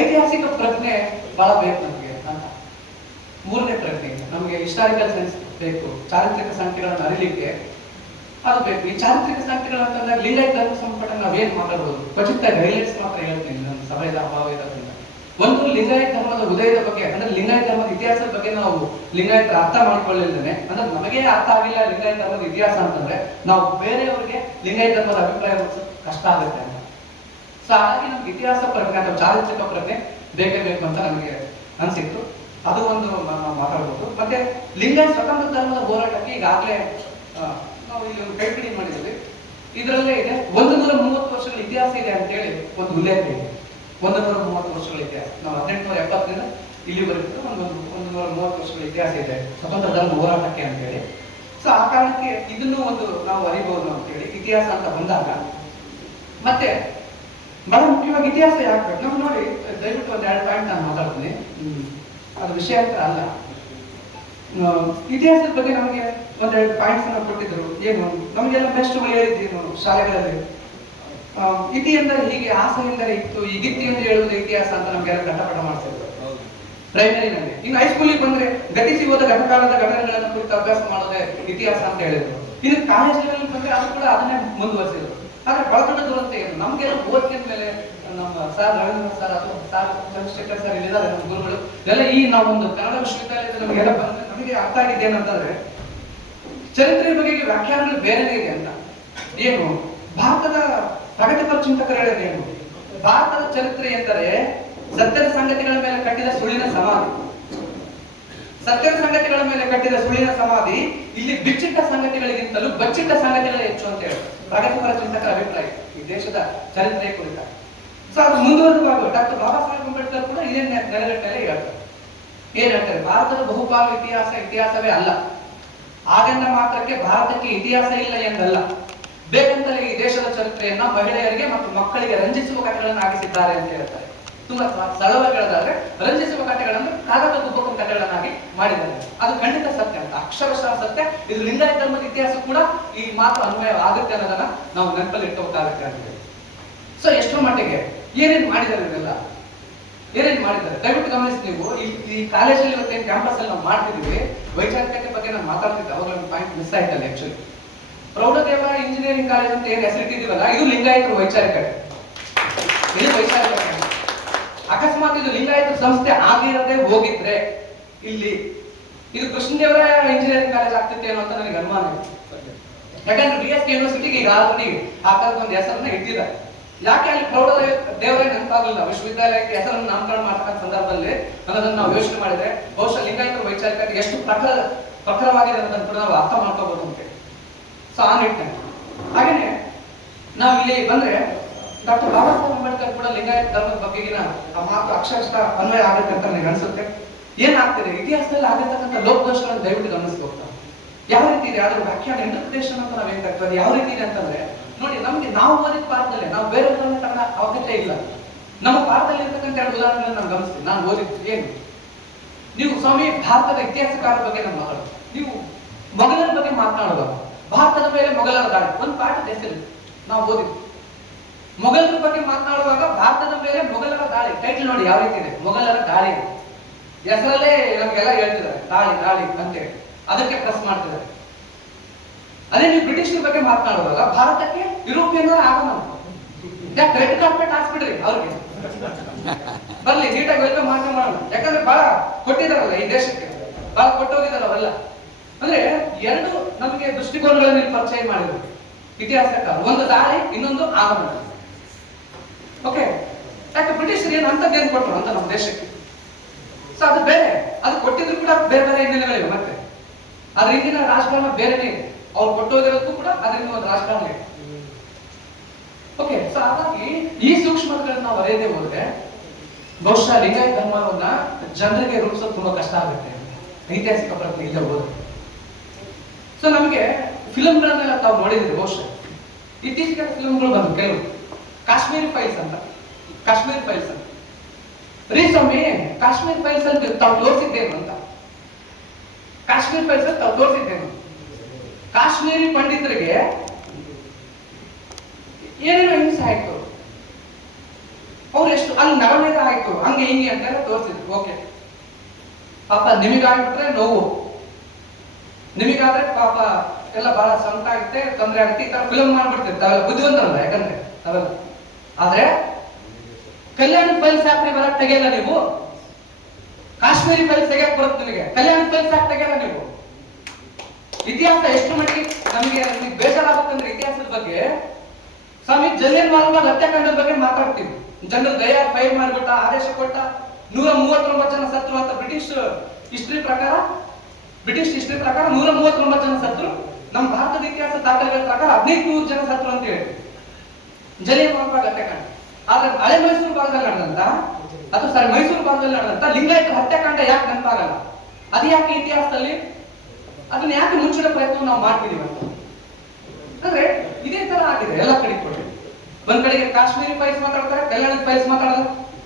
ಐತಿಹಾಸಿಕ ಪ್ರಜ್ಞೆ ಬಹಳ ಬೇಕು ನಮಗೆ ಅಂತ. ಮೂರನೇ ಪ್ರಜ್ಞೆ ನಮಗೆ ಹಿಸ್ಟಾರಿಕಲ್ ಸೆನ್ಸ್ ಬೇಕು, ಚಾರಿತ್ರಿಕ ಸಂಖ್ಯೆಗಳನ್ನು ಅರಿಲಿಕ್ಕೆ ಅದು ಬೇಕು. ಈ ಚಾರಿತ್ರಿಕ ಸಂಖ್ಯೆಗಳಂತಂದಾಗ ಲಿಂಗಾಯತ ಧರ್ಮ ಸಂಪಟ ನಾವೇನ್ ಮಾತಾಡ್ಬೋದು, ಖಚಿತ ಹೈಲೈಟ್ಸ್ ಮಾತ್ರ ಹೇಳ್ತೀನಿ ನನ್ನ ಸಭೆಯ ಅಭಾವ ಇರೋದ್ರಿಂದ. ಒಂದು, ಲಿಂಗಾಯತ ಧರ್ಮದ ಉದಯದ ಬಗ್ಗೆ, ಅಂದ್ರೆ ಲಿಂಗಾಯತ ಧರ್ಮದ ಇತಿಹಾಸದ ಬಗ್ಗೆ ನಾವು ಲಿಂಗಾಯತರ ಅರ್ಥ ಮಾಡಿಕೊಳ್ಳಿಲ್ಲದೆ, ಅಂದ್ರೆ ನಮಗೆ ಅರ್ಥ ಆಗಿಲ್ಲ ಲಿಂಗಾಯತ ಧರ್ಮದ ಇತಿಹಾಸ ಅಂತಂದ್ರೆ ನಾವು ಬೇರೆಯವರಿಗೆ ಲಿಂಗಾಯತ ಧರ್ಮದ ಅಭಿಪ್ರಾಯ ಕಷ್ಟ ಆಗುತ್ತೆ ಅಂತ. ಸೊ ಹಾಗಾಗಿ ನಮ್ಗೆ ಇತಿಹಾಸ ಪ್ರಜ್ಞೆ ಅಥವಾ ಚಾರಿತ್ರಿಕ ಪ್ರಜ್ಞೆ ಬೇಕೇ ಬೇಕು ಅಂತ ನಮಗೆ ಅನ್ಸಿತ್ತು. ಅದು ಒಂದು ಮಾತಾಡ್ಬೋದು. ಮತ್ತೆ ಲಿಂಗಾಯತ ಸ್ವತಂತ್ರ ಧರ್ಮದ ಹೋರಾಟಕ್ಕೆ ಈಗಾಗಲೇ ನಾವು ಇಲ್ಲಿ ಒಂದು ಕೈಪಿಡಿ ಮಾಡಿದ್ವಿ. ಇದರಲ್ಲೇ ಇದೆ 130 ವರ್ಷಗಳ ಇತಿಹಾಸ ಇದೆ ಅಂತೇಳಿ ಒಂದು ಉಲ್ಲೇಖ ಇದೆ. 130 ವರ್ಷಗಳ ಇತಿಹಾಸ. ನಾವು 1870ರಿಂದ ಇಲ್ಲಿವರೆಗೂ 130 ವರ್ಷಗಳ ಇತಿಹಾಸ ಇದೆ ಸ್ವತಂತ್ರ ಧರ್ಮ ಹೋರಾಟಕ್ಕೆ ಅಂತೇಳಿ. ಸೊ ಆ ಕಾರಣಕ್ಕೆ ಇದನ್ನು ಒಂದು ನಾವು ಅರಿಬಹುದು ಅಂತೇಳಿ ಇತಿಹಾಸ ಅಂತ ಬಂದಾಗ. ಮತ್ತೆ ಬಹಳ ಮುಖ್ಯವಾಗಿ ಇತಿಹಾಸ ಯಾಕೆ ಬೇಕು ನಾವು ನೋಡಿ, ದಯವಿಟ್ಟು ಒಂದು 2 ಪಾಯಿಂಟ್ ನಾನು ಮಾತಾಡ್ತೀನಿ. ಅದು ವಿಷಯ ಅಂತ ಅಲ್ಲ, ಇತಿಹಾಸದ ಬಗ್ಗೆ ನಮಗೆ 1-2 ಪಾಯಿಂಟ್ಸ್ ಅನ್ನು ಕೊಟ್ಟಿದ್ರು. ಏನು ನಮಗೆಲ್ಲ ಬೆಸ್ಟ್ಗಳು ಹೇಳಿದ್ದೀವಿ ಶಾಲೆಗಳಲ್ಲಿ. ಇತಿ ಎಂದರೆ ಹೀಗೆ, ಆಸೆ ಎಂದರೆ ಇತ್ತು, ಈಗಿತ್ತು ಎಂದು ಹೇಳುವುದು ಇತಿಹಾಸ ಅಂತ ನಮಗೆಲ್ಲ ಘಟಪಟ ಮಾಡ್ತಿದ್ರು ಪ್ರೈಮರಿನಲ್ಲಿ. ಇನ್ನು ಹೈಸ್ಕೂಲಿಗೆ ಬಂದ್ರೆ ಗತಿಸಿ ಹೋದ ಘಟಕಾಲದ ಘಟನೆಗಳನ್ನು ಕುರಿತು ಅಭ್ಯಾಸ ಮಾಡೋದೇ ಇತಿಹಾಸ ಅಂತ ಹೇಳಿದ್ರು. ಇನ್ನು ಕಾಲೇಜಿನಲ್ಲಿ ಬಂದ್ರೆ ಅದು ಕೂಡ ಅದನ್ನೇ ಮುಂದುವರಿಸಿದ್ರು. ಆದ್ರೆ ಬಳಗಡ ದುರಂತ ಏನು, ನಮ್ಗೆಲ್ಲ ಓದಿನ ಮೇಲೆ ನಮ್ಮ ಸರ್ ರವೀಂದ್ರ ಸರ್ ಅಥವಾ ಸರ್ ಚಂದ್ರಶೇಖರ್ ಸರ್ ಇಲ್ಲಿದ್ದಾರೆ ನಮ್ಮ ಗುರುಗಳು ಎಲ್ಲ ಈ ನಾವೊಂದು ಕನ್ನಡ ವಿಶ್ವವಿದ್ಯಾಲಯದ ನಮಗೆಲ್ಲ ಬಂದ್ರೆ ನಮಗೆ ಅರ್ಥ ಆಗಿದ್ದೆ ಏನಂತಂದ್ರೆ ಚರಿತ್ರೆ ಬಗ್ಗೆ ವ್ಯಾಖ್ಯಾನಗಳು ಬೇರೆನೇ ಇದೆ ಅಂತ. ಏನು ಭಾರತದ ಪ್ರಗತಿಪರ ಚಿಂತಕರು ಹೇಳೋದೇನು, ಭಾರತದ ಚರಿತ್ರೆ ಎಂದರೆ ಸತ್ಯದ ಸಂಗತಿಗಳ ಮೇಲೆ ಕಟ್ಟಿದ ಸುಳ್ಳಿನ ಸಮಾಧಿ. ಸತ್ಯದ ಸಂಗತಿಗಳ ಮೇಲೆ ಕಟ್ಟಿದ ಸುಳ್ಳಿನ ಸಮಾಧಿ, ಇಲ್ಲಿ ಬಿಚ್ಚಿಟ್ಟ ಸಂಗತಿಗಳಿಗಿಂತಲೂ ಬಚ್ಚಿಟ್ಟ ಸಂಗತಿಗಳೇ ಹೆಚ್ಚು ಅಂತ ಹೇಳಿ ಪ್ರಗತಿಪರ ಚಿಂತಕರ ಅಭಿಪ್ರಾಯ ಈ ದೇಶದ ಚರಿತ್ರೆ ಕುರಿತ. ಸೊ ಅದು ಮುಂದುವರೆದ ಡಾಕ್ಟರ್ ಬಾಬಾ ಸಾಹೇಬ್ ಅಂಬೇಡ್ಕರ್ ಕೂಡ ಇದೇ ನೆಲೆಗಟ್ಟಲೆ ಹೇಳ್ತಾರೆ. ಏನ್ ಹೇಳ್ತಾರೆ, ಭಾರತದ ಬಹುಪಾಲು ಇತಿಹಾಸವೇ ಅಲ್ಲ. ಹಾಗೆಂದ ಮಾತ್ರಕ್ಕೆ ಭಾರತಕ್ಕೆ ಇತಿಹಾಸ ಇಲ್ಲ ಎಂದಲ್ಲ, ಬೇಕಂತಲೇ ಈ ದೇಶದ ಚರಿತ್ರೆಯನ್ನ ಮಹಿಳೆಯರಿಗೆ ಮತ್ತು ಮಕ್ಕಳಿಗೆ ರಂಜಿಸುವ ಕಥೆಗಳನ್ನು ಆಗಿಸಿದ್ದಾರೆ ಅಂತ ಹೇಳ್ತಾರೆ. ತುಂಬಾ ಸರಳವಾಗಿ ಹೇಳೋದಾದ್ರೆ ರಂಜಿಸುವ ಕಥೆಗಳನ್ನು ಕಾಗದ ಗುಬ್ಬಕ ಕಥೆಗಳನ್ನಾಗಿ ಮಾಡಿದ್ದಾರೆ. ಅದು ಖಂಡಿತ ಸತ್ಯ ಅಂತ, ಅಕ್ಷರಶಃ ಸತ್ಯ. ಇದು ಲಿಂಗಾಯತ ಧರ್ಮದ ಇತಿಹಾಸ ಕೂಡ ಈ ಮಾತು ಅನ್ವಯ ಆಗುತ್ತೆ ಅನ್ನೋದನ್ನ ನಾವು ನೆನಪಲ್ಲಿ ಇಟ್ಕೋಬೇಕಾಗುತ್ತೆ ಅಂತ ಹೇಳಿ. ಸೊ ಎಷ್ಟರ ಮಟ್ಟಿಗೆ ಏನೇನು ಮಾಡಿದ್ದಾರೆ ಇದೆಲ್ಲ, ಏನೇನು ಮಾಡಿದ್ದಾರೆ ದಯವಿಟ್ಟು ಗಮನಿಸಿ ನೀವು. ಈ ಕಾಲೇಜಲ್ಲಿ ಇವತ್ತೇನು ಕ್ಯಾಂಪಸ್ ಅಲ್ಲಿ ನಾವು ಮಾಡ್ತಿದ್ದೀವಿ, ವೈಚಾರಿಕತೆ ಬಗ್ಗೆ ನಾನು ಮಾತಾಡ್ತಿದ್ದೆ, ಅವಾಗ ಒಂದು ಪಾಯಿಂಟ್ ಮಿಸ್ ಆಯ್ತಲ್ಲ. ಆಕ್ಚುಲಿ ಪ್ರೌಢದೇವ ಇಂಜಿನಿಯರಿಂಗ್ ಕಾಲೇಜ್ ಅಂತ ಏನು ಹೆಸರಿಟ್ಟಿದ್ದೀವಲ್ಲ, ಇದು ಲಿಂಗಾಯತರು ವೈಚಾರಿಕತೆ, ಇದು ವೈಚಾರಿಕತೆ. ಅಕಸ್ಮಾತ್ ಇದು ಲಿಂಗಾಯತ ಸಂಸ್ಥೆ ಆಗಿರದೆ ಹೋಗಿದ್ರೆ ಇಲ್ಲಿ ಇದು ಕೃಷ್ಣದೇವರಾಯ ಇಂಜಿನಿಯರಿಂಗ್ ಕಾಲೇಜ್ ಆಗ್ತಿತ್ತೇನೋ ಅಂತ ನನಗೆ ಅನುಮಾನ ಇದೆ. ಯಾಕಂದ್ರೆ BSK ಯೂನಿವರ್ಸಿಟಿಗೆ ಈಗ ಆಲ್ರೆಡಿ ಆ ತರದ ಒಂದು ಹೆಸರನ್ನ ಇಟ್ಟಿದ್ದಾರೆ. ಯಾಕೆ ಅಲ್ಲಿ ಪ್ರೌಢ ದೇವರಾಯ ನೆನಪಾಗಲಿಲ್ಲ ವಿಶ್ವವಿದ್ಯಾಲಯಕ್ಕೆ ಹೆಸರನ್ನು ನಾಮಕರಣ ಮಾಡ್ತಕ್ಕಂಥ ಸಂದರ್ಭದಲ್ಲಿ ಅನ್ನೋದನ್ನ ನಾವು ಯೋಚನೆ ಮಾಡಿದ್ರೆ ಬಹುಶಃ ಲಿಂಗಾಯತರ ವೈಚಾರಿಕತೆ ಎಷ್ಟು ಪ್ರಖರವಾಗಿದೆ ಅನ್ನೋದನ್ನು ಕೂಡ ನಾವು ಅರ್ಥ ಮಾಡ್ಕೋಬಹುದು ಅಂತ. ಸೊ ಆ ನಿಟ್ಟಿನಲ್ಲಿ ಹಾಗೇನೆ ನಾವು ಇಲ್ಲಿ ಬಂದ್ರೆ ಡಾಕ್ಟರ್ ಬಾಬಾ ಸಾಹೇಬ್ ಅಂಬೇಡ್ಕರ್ ಕೂಡ ಲಿಂಗಾಯತ ಧರ್ಮದ ಬಗ್ಗೆಗಿನ ಆ ಮಾತು ಅಕ್ಷರಶಃ ಅನ್ವಯ ಆಗುತ್ತೆ ಅಂತ ನನಗೆ ಅನ್ಸುತ್ತೆ. ಏನಾಗ್ತಿದೆ ಇತಿಹಾಸದಲ್ಲಿ ಆಗಿರ್ತಕ್ಕಂಥ ಲೋಪದೋಷಗಳನ್ನು ದಯವಿಟ್ಟು ಗಮನಿಸಬೇಕು. ಯಾವ ರೀತಿ ಇದೆ ಅದರ ವ್ಯಾಖ್ಯಾನ ಇಂಟರ್ಪ್ರಿಟೇಷನ್ ಅಂತ ನಾವು ಹೇಳ್ತಾ ಯಾವ ರೀತಿ ಇದೆ ಅಂತಂದ್ರೆ ನೋಡಿ, ನಮ್ಗೆ ನಾವು ಓದಿದ ಪಾಠದಲ್ಲೇ ನಾವು ಬೇರೆ ಉದಾಹರಣೆ ತಗೊಂಡ ಅವಶ್ಯಕತೆ ಇಲ್ಲ. ನಮ್ಮ ಪಾಠದಲ್ಲಿ ಇರ್ತಕ್ಕಂಥ 2 ಉದಾಹರಣೆಗಳನ್ನು ನಾನು ಗಮನಿಸ್ತೀನಿ. ನಾನು ಓದಿದ್ದು ಏನು, ನೀವು ಸ್ವಾಮಿ ಭಾರತದ ಇತಿಹಾಸಕಾರ ಬಗ್ಗೆ ನಾನು ಮಾತಾಡೋದು, ನೀವು ಮೊಘಲರ ಬಗ್ಗೆ ಮಾತನಾಡುವಾಗ ಭಾರತದ ಮೇಲೆ ಮೊಘಲರ ದಾಳಿ ಒಂದು ಪಾಠದ ಹೆಸರು ನಾವು ಓದಿದ್ವಿ. ಮೊಘಲರ ಬಗ್ಗೆ ಮಾತನಾಡುವಾಗ ಭಾರತದ ಮೇಲೆ ಮೊಘಲರ ದಾಳಿ ಟೈಟಲ್ ನೋಡಿ ಯಾವ ರೀತಿ ಇದೆ, ಮೊಘಲರ ದಾಳಿ. ಹೆಸರಲ್ಲೇ ನಮಗೆಲ್ಲ ಹೇಳ್ತಿದ್ದಾರೆ ದಾಳಿ ದಾಳಿ ಅಂತೇಳಿ, ಅದಕ್ಕೆ ಪ್ರೆಸ್ ಮಾಡ್ತಿದ್ದಾರೆ. ಅದೇ ನೀವು ಬ್ರಿಟಿಷರ ಬಗ್ಗೆ ಮಾತನಾಡುವಾಗ ಭಾರತಕ್ಕೆ ಯುರೋಪಿಯನ್ನರು ಆಗೋಣ, ಯಾಕೆ ರೆಡ್ ಕಾರ್ಪೆಟ್ ಹಾಕ್ಸ್ಬಿಡ್ರಿ ಅವ್ರಿಗೆ, ಬರ್ಲಿ ನೀಟಾಗಿ ವೆಲ್ಕಮ್ ಮಾಡೋಣ. ಯಾಕಂದ್ರೆ ಬಹಳ ಕೊಟ್ಟಿದಾರಲ್ಲ ಈ ದೇಶಕ್ಕೆ, ಬಹಳ ಕೊಟ್ಟೋಗಿದಾರ ಅವೆಲ್ಲ. ಅಂದ್ರೆ 2 ನಮಗೆ ದೃಷ್ಟಿಕೋನಗಳಲ್ಲಿ ಪರಿಚಯ ಮಾಡಿದ್ರು ಇತಿಹಾಸಕಾರ. ಒಂದು ದಾಳಿ, ಇನ್ನೊಂದು ಆಗಮನ. ಓಕೆ, ಯಾಕೆ ಬ್ರಿಟಿಷರು ಏನು ಅಂತದ್ದೇನು ಕೊಟ್ಟರು ಅಂತ ನಮ್ಮ ದೇಶಕ್ಕೆ. ಸೊ ಅದು ಬೇರೆ, ಅದು ಕೊಟ್ಟಿದ್ರು ಕೂಡ ಬೇರೆ ಬೇರೆ ಹಿನ್ನೆಲೆಗಳಿವೆ. ಮತ್ತೆ ಅದ್ರ ಹಿಂದಿನ ರಾಜಕಾರಣ ಬೇರೆನೇ ಇದೆ, ಅವ್ರು ಕೊಟ್ಟೋಗಿರೋದಕ್ಕೂ ಕೂಡ ಅದರಿಂದ ಒಂದು ರಾಜಕಾರಣ ಇದೆ. ಓಕೆ, ಸೊ ಹಾಗಾಗಿ ಈ ಸೂಕ್ಷ್ಮತೆಗಳನ್ನ ನಾವು ಅರಿಯದೆ ಹೋದ್ರೆ ಬಹುಶಃ ಲಿಂಗಾಯತ ಧರ್ಮವನ್ನ ಜನರಿಗೆ ರೂಪಿಸೋದು ತುಂಬಾ ಕಷ್ಟ ಆಗುತ್ತೆ ಐತಿಹಾಸಿಕ ಪ್ರಜ್ಞೆ ಇಲ್ಲ ಹೋದ್ರೆ. ಸೊ ನಮಗೆ ಫಿಲ್ಮ್ಗಳನ್ನೆಲ್ಲ ತಾವು ನೋಡಿದ್ರಿ ಬಹುಶಃ, ಇತ್ತೀಚೆಗೆ ಫಿಲ್ಮ್ಗಳು ಬಂದು ಕೆಲವು ಕಾಶ್ಮೀರಿ ಫೈಲ್ಸ್ ಅಂತ, ಕಾಶ್ಮೀರ್ ಫೈಲ್ಸ್ ಅಂತ ರೀಸ್ವಾಮಿ ಕಾಶ್ಮೀರ್ ಫೈಲ್ಸ್ ಅಲ್ಲಿ ತಾವು ತೋರಿಸಿದ್ದೇನು ಅಂತ, ಕಾಶ್ಮೀರ್ ಫೈಲ್ಸ್ ಅಲ್ಲಿ ತಾವು ತೋರಿಸಿದ್ದೇನು, ಕಾಶ್ಮೀರಿ ಪಂಡಿತರಿಗೆ ಏನೇನೋ ಹಿಂಸೆ ಆಯ್ತು, ಅವ್ರು ಎಷ್ಟು ಅಲ್ಲಿ ನರಮೇಧ ಆಯ್ತು, ಹಂಗೆ ಹಿಂಗೆ ಅಂತೆಲ್ಲ ತೋರಿಸಿದ್ರು. ಓಕೆ, ಪಾಪ ನಿಮಗಾಗ್ಬಿಟ್ರೆ ನೋವು, ನಿಮಗಾದ್ರೆ ಪಾಪ ಎಲ್ಲ ಬಹಳ ಸಂಕಟ ಆಗುತ್ತೆ, ತೊಂದರೆ ಆಗುತ್ತೆ, ಈ ತರ ಫಿಲಮ್ ಮಾಡ್ಬಿಡ್ತೀವಿ. ತಾವೆಲ್ಲ ಬುದ್ಧಿವಂತರಲ್ಲ, ಯಾಕಂದ್ರೆ ತಾವೆಲ್ಲ. ಆದ್ರೆ ಕಲ್ಯಾಣ ಫೈಲ್ಸ್ ಯಾಕ್ರಿ ಬರಕ್ ತೆಗೆಯಲ್ಲ ನೀವು? ಕಾಶ್ಮೀರಿ ಫೈಲ್ಸ್ ತೆಗಿಯಕ್ ಬರುತ್ತೆ ನಿಮಗೆ, ಕಲ್ಯಾಣ ಫೈಲ್ಸ್ ಯಾಕೆ ತೆಗೆಯಲ್ಲ ನೀವು? ಇತಿಹಾಸ ಎಷ್ಟು ಮಟ್ಟಿಗೆ ನಮಗೆ ಬೇಜಾರಾಗುತ್ತಂದ್ರೆ ಇತಿಹಾಸದ ಬಗ್ಗೆ. ಸ್ವಾಮಿ ಜಲಿಯನ್ ವಾಲ್ಬಾಗ್ ಹತ್ಯಾಕಾಂಡದ ಬಗ್ಗೆ ಮಾತಾಡ್ತೀವಿ. ಜನರಲ್ ದಯಾಳ್ ಫೈಲ್ ಮಾಡಿಬಿಟ್ಟ, ಆದೇಶ ಕೊಟ್ಟ, 139 ಜನ ಸತ್ರು ಅಂತ ಬ್ರಿಟಿಷ್ ಹಿಸ್ಟ್ರಿ ಪ್ರಕಾರ 139 ಜನ ಸತ್ರು. ನಮ್ಮ ಭಾರತದ ಇತಿಹಾಸ ದಾಖಲೆಗಳ ಪ್ರಕಾರ 1500 ಜನ ಸತ್ರು ಅಂತ ಹೇಳಿ ಜಲಿಯನ್ ವಾಲ್ಬಾಗ್ ಹತ್ಯಾಕಾಂಡ. ಆದ್ರೆ ಹಳೆ ಮೈಸೂರು ಭಾಗದಲ್ಲಿ ನಡೆದಂತ ಮೈಸೂರು ಭಾಗದಲ್ಲಿ ನಡೆದಂತ ಲಿಂಗಾಯತರ ಹತ್ಯಾಕಾಂಡ ಯಾಕೆ ನೆನಪಾಗಲ್ಲ? ಅದು ಯಾಕೆ ಇತಿಹಾಸದಲ್ಲಿ ಅದನ್ನ ಯಾಕೆ ಮುಚ್ಚಿಡೋ ಪ್ರಯತ್ನ ನಾವು ಮಾಡ್ತಿದೀವಿ ಅಂತ ಅಂದ್ರೆ ಇದೇ ತರ ಆಗಿದೆ ಎಲ್ಲ ಕಡೆ ಕೂಡ. ಒಂದ್ ಕಡೆಗೆ ಕಾಶ್ಮೀರಿ ಫೈಲ್ಸ್ ಮಾತಾಡ್ತಾರೆ, ಕಲ್ಯಾಣದ ಫೈಲ್ಸ್ ಮಾತಾಡಲ್ಲ,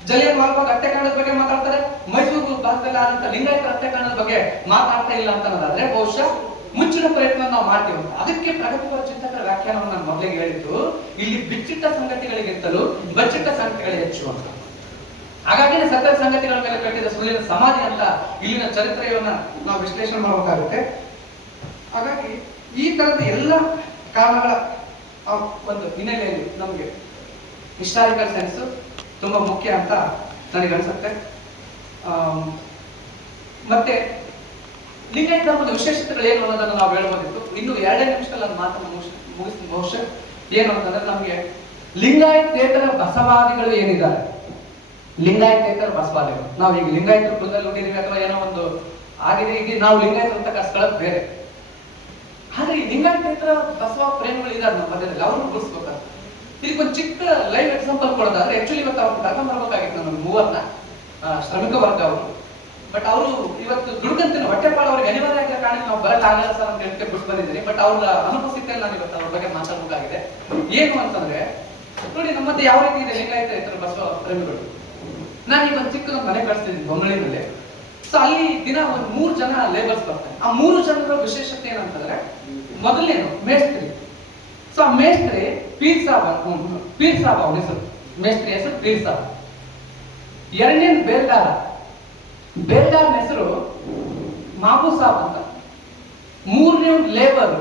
ಜಲಿಯನ್ ವಾಲ್ಬಾಗ್ ಹತ್ಯಾಕಾಂಡದ ಬಗ್ಗೆ ಮಾತಾಡ್ತಾರೆ, ಮೈಸೂರು ಭಾಗದಲ್ಲಿ ಆದಂತ ಲಿಂಗಾಯತರ ಹತ್ಯಾಕಾಂಡದ ಬಗ್ಗೆ ಮಾತಾಡ್ತಾ ಇಲ್ಲ ಅಂತ ಅನ್ನೋದಾದ್ರೆ ಬಹುಶಃ ಮುಚ್ಚಿನ ಪ್ರಯತ್ನ ನಾವು ಮಾಡ್ತೀವಿ ಅಂತ. ಅದಕ್ಕೆ ಪ್ರಗತಿಪರ ಚಿಂತಕರ ವ್ಯಾಖ್ಯಾನವನ್ನು ನಾನು ಮೊದಲಿಗೆ ಹೇಳಿದ್ದು, ಇಲ್ಲಿ ಬಿಚ್ಚಿಟ್ಟ ಸಂಗತಿಗಳಿಗಿಂತಲೂ ಬಚ್ಚಿಟ್ಟ ಸಂಗತಿಗಳೇ ಹೆಚ್ಚು ಅಂತ. ಹಾಗಾಗಿ ಸತ್ಯ ಸಂಗತಿಗಳ ಮೇಲೆ ಕಟ್ಟಿದ ಸುಳ್ಳಿನ ಸಮಾಧಿ ಅಂತ ಇಲ್ಲಿನ ಚರಿತ್ರೆಯನ್ನ ನಾವು ವಿಶ್ಲೇಷಣೆ ಮಾಡಬೇಕಾಗುತ್ತೆ. ಹಾಗಾಗಿ ಈ ತರದ ಎಲ್ಲ ಕಾರಣಗಳ ಒಂದು ಹಿನ್ನೆಲೆಯಲ್ಲಿ ನಮಗೆ ಹಿಸ್ಟಾರಿಕಲ್ ಸೆನ್ಸ್ ತುಂಬಾ ಮುಖ್ಯ ಅಂತ ನನಗೆ ಅನ್ಸುತ್ತೆ. ಮತ್ತೆ ಲಿಂಗಾಯತ ಧರ್ಮದ ವಿಶೇಷತೆಗಳು ಏನು ಅನ್ನೋದನ್ನು ನಾವು ಹೇಳ್ಬೋದಿತ್ತು. ಇನ್ನು 2 ನಿಮಿಷದಲ್ಲಿ ನನ್ನ ಮಾತನ್ನು ಮುಗಿಸ್ ಬಹುಶಃ ಏನು ಅಂತಂದ್ರೆ, ನಮಗೆ ಲಿಂಗಾಯತೇತರ ಬಸವಾದಿಗಳು ಏನಿದ್ದಾರೆ, ಲಿಂಗಾಯತೇತರ ಬಸವಾದಿಗಳು, ನಾವು ಈಗ ಲಿಂಗಾಯತರ ಕುಲದಲ್ಲಿ ಹುಟ್ಟಿದೀವಿ ಅಥವಾ ಏನೋ ಒಂದು ಆಗಿದೆ, ಈಗ ನಾವು ಲಿಂಗಾಯತ ಅಂತ ಕರ್ಸ್ಕೊಳ್ಳೋದು ಬೇರೆ. ಆದ್ರೆ ಈ ಲಿಂಗಾಯತೇತರ ಬಸವ ಪ್ರೇಮಿಗಳು ಇದ್ದಾರೆ ನಮ್ಮ ಮಧ್ಯದಲ್ಲಿ, ಅವ್ರನ್ನ ಗುರುಸ್ಬೇಕಾಗ್ತದೆ. ಇದಕ್ಕೊಂದು ಚಿಕ್ಕ ಲೈವ್ ಎಕ್ಸಾಂಪಲ್ ಕೊಡೋದಾದ್ರೆ, ಆಕ್ಚುಲಿ ಇವತ್ತು ಅವ್ರು ಕರ್ಕೊಂಡ್ಬರ್ಬೇಕಾಗಿತ್ತು ನಮ್ಮ 3 ಶ್ರಮಿಕ ವರ್ಗ ಅವರು. ಬಟ್ ಅವರು ಇವತ್ತು ದುಡ್ಕಂತೀನಿ ಹೊಟ್ಟೆಪಾಡು ಅವ್ರಿಗೆ ಅನಿವಾರ್ಯ ಆಗಿರೋ ಕಾರಣ ನಾವು ಬರಕ್ಕಾಗಲ್ಲ ಸರ್ ಅಂತ ಹೇಳ್ತಾ ಬಿಟ್ಟು ಬಂದಿದ್ದೀನಿ. ಬಟ್ ಅವ್ರ ಅನುಪಸ್ಥಿತಿಯಲ್ಲಿ ನಾನು ಇವತ್ತು ಅವ್ರ ಬಗ್ಗೆ ಮಾತಾಡಬೇಕಾಗಿದೆ. ಏನು ಅಂತಂದ್ರೆ, ನೋಡಿ ನಮ್ಮತ್ತೆ ಯಾವ ರೀತಿ ಇದೆ ಲಿಂಗಾಯತೇತರ ಬಸವ ಪ್ರೇಮಿಗಳು. ನಾನು ಈಗ ಒಂದು ಚಿಕ್ಕ ಮನೆ ಕಳಿಸ್ತಿದ್ದೀನಿ ಬೊಮ್ಮಳಿನಲ್ಲಿ. ಸೊ ಅಲ್ಲಿ ದಿನ ಒಂದು 3 ಜನ ಲೇಬರ್ಸ್ ಬರ್ತಾರೆ. ಆ 3 ಜನರ ವಿಶೇಷತೆ ಏನಂತಂದ್ರೆ, ಮೊದಲನೇನು ಮೇಸ್ತ್ರಿ. ಸೊ ಆ ಮೇಸ್ತ್ರಿ ಪೀರ್ ಸಾಬ್ ಅವನ ಹೆಸರು, ಮೇಸ್ತ್ರಿ ಹೆಸರು ಪೀರ್ ಸಾಬ್. ಎರಡನೇನು ಬೇಲ್ದಾರನ ಹೆಸರು ಮಾಬು ಸಾಬ್ ಅಂತ. 3ನೇ ಲೇಬರ್